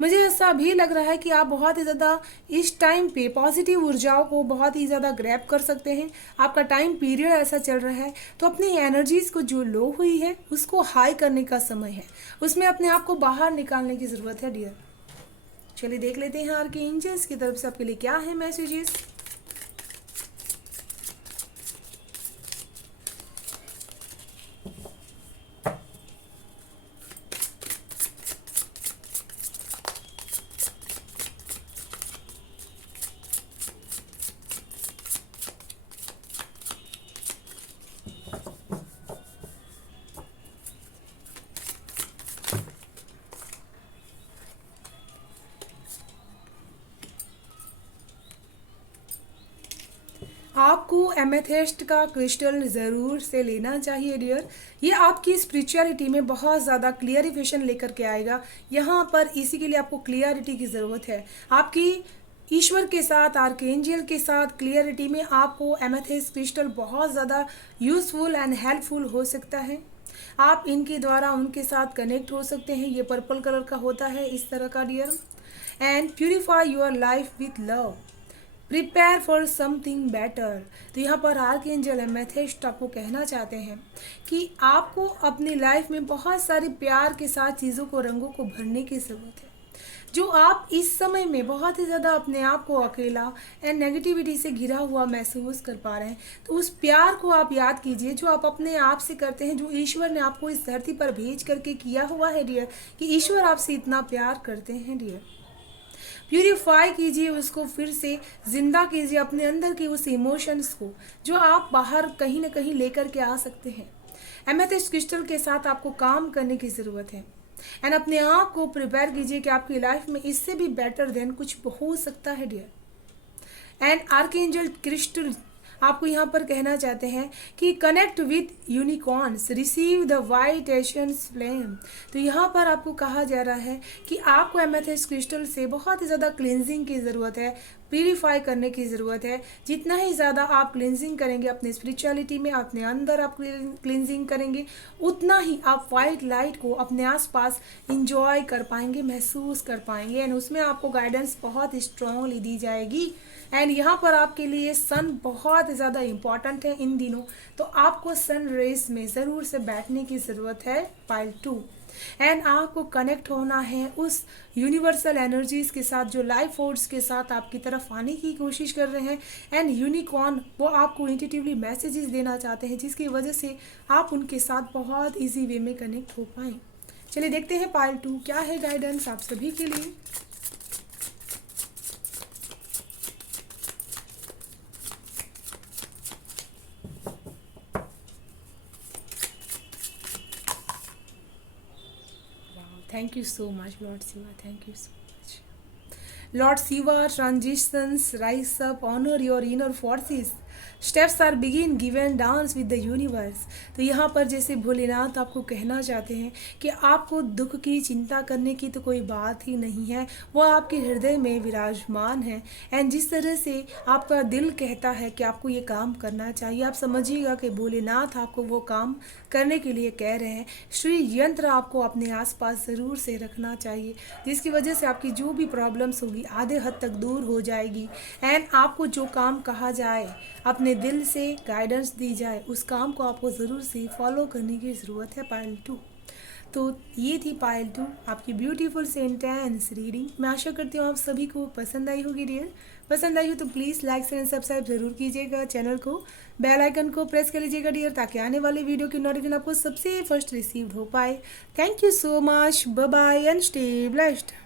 मुझे ऐसा भी लग रहा है कि आप बहुत ही ज़्यादा इस टाइम पे पॉजिटिव ऊर्जाओं को बहुत ही ज़्यादा ग्रैब कर सकते हैं। आपका टाइम पीरियड ऐसा चल रहा है तो अपनी एनर्जीज़ को जो लो हुई है उसको हाई करने का समय है, उसमें अपने आप को बाहर निकालने की ज़रूरत है डियर। चलिए देख लेते हैं आर्कएंजल्स की तरफ से आपके लिए क्या है मैसेजेस। आपको एमेथिस्ट का क्रिस्टल ज़रूर से लेना चाहिए डियर। ये आपकी स्पिरिचुअलिटी में बहुत ज़्यादा क्लियरिफिकेशन लेकर के आएगा। यहाँ पर इसी के लिए आपको क्लियरिटी की ज़रूरत है। आपकी ईश्वर के साथ, आर्कएंजल के साथ क्लियरिटी में आपको एमेथिस्ट क्रिस्टल बहुत ज़्यादा यूज़फुल एंड हेल्पफुल हो सकता है। आप इनके द्वारा उनके साथ कनेक्ट हो सकते हैं। ये पर्पल कलर का होता है इस तरह का dear. And purify your life with love, prepare for something better. तो यहाँ पर आर्कएंजल एमेथिस्ट आपको कहना चाहते हैं कि आपको अपनी लाइफ में बहुत सारे प्यार के साथ चीज़ों को, रंगों को भरने की ज़रूरत है। जो आप इस समय में बहुत ही ज़्यादा अपने आप को अकेला एंड नेगेटिविटी से घिरा हुआ महसूस कर पा रहे हैं, तो उस प्यार को आप याद कीजिए जो आप अपने आप से करते हैं, जो ईश्वर ने आपको इस धरती पर भेज करके किया हुआ है डियर, कि ईश्वर आपसे इतना प्यार करते हैं डियर। प्यूरिफाई कीजिए उसको, फिर से ज़िंदा कीजिए अपने अंदर के उस इमोशंस को जो आप बाहर कहीं ना कहीं लेकर के आ सकते हैं। एमेथिस्ट क्रिस्टल के साथ आपको काम करने की ज़रूरत है। एंड अपने आप को प्रिपेयर कीजिए कि आपकी लाइफ में इससे भी बेटर देन कुछ हो सकता है डियर। एंड आर्कएंजल क्रिस्टल आपको यहाँ पर कहना चाहते हैं कि connect with unicorns, receive the white Asians flame. तो यहाँ पर आपको कहा जा रहा है कि आपको एमेथिस्ट क्रिस्टल से बहुत ही ज़्यादा क्लिनजिंग की ज़रूरत है, प्यूरिफाई करने की ज़रूरत है। जितना ही ज़्यादा आप क्लिनजिंग करेंगे अपने स्पिरिचुअलिटी में, अपने अंदर आप क्लिनजिंग करेंगे, उतना ही आप वाइट लाइट को अपने आसपास इंजॉय कर पाएंगे, महसूस कर पाएंगे। एंड उसमें आपको गाइडेंस बहुत स्ट्रांगली दी जाएगी। एंड यहाँ पर आपके लिए सन बहुत ज़्यादा इम्पॉर्टेंट है इन दिनों, तो आपको सन रेस में ज़रूर से बैठने की ज़रूरत है पाइल 2। एंड आपको कनेक्ट होना है उस यूनिवर्सल एनर्जीज के साथ जो लाइफ फोर्स के साथ आपकी तरफ आने की कोशिश कर रहे हैं। एंड यूनिकॉर्न वो आपको इंट्यूटिवली मैसेजेस देना चाहते हैं, जिसकी वजह से आप उनके साथ बहुत इजी वे में कनेक्ट हो पाएँ। चलिए देखते हैं पाइल 2 क्या है गाइडेंस आप सभी के लिए। Thank you so much, Lord Shiva. Thank you so much. Lord Shiva, transitions, rise up, honor your inner forces. Steps are begin given dance with the universe. तो यहाँ पर जैसे भोलेनाथ आपको कहना चाहते हैं कि आपको दुख की चिंता करने की तो कोई बात ही नहीं है, वो आपके हृदय में विराजमान है। एंड जिस तरह से आपका दिल कहता है कि आपको ये काम करना चाहिए, आप समझिएगा कि भोलेनाथ आपको वो काम करने के लिए कह रहे हैं। श्री यंत्र आपको अपने आसपास ज़रूर से रखना चाहिए, जिसकी वजह से आपकी जो भी प्रॉब्लम्स होगी आधे हद तक दूर हो जाएगी। एंड आपको जो काम कहा जाए, अपने दिल से गाइडेंस दी जाए, उस काम को आपको ज़रूर से फॉलो करने की ज़रूरत है पाइल 2। तो ये थी पाइल 2 आपकी ब्यूटीफुल से इंटेंस रीडिंग। मैं आशा करती हूँ आप सभी को पसंद आई होगी डियर। पसंद आई हो तो प्लीज़ लाइक एंड सब्सक्राइब जरूर कीजिएगा चैनल को, बेल आइकन को प्रेस कर लीजिएगा डियर, ताकि आने वाले वीडियो की नोटिफिकेशन आपको सबसे फर्स्ट रिसीव हो पाए। Thank you so much, bye bye and stay blessed.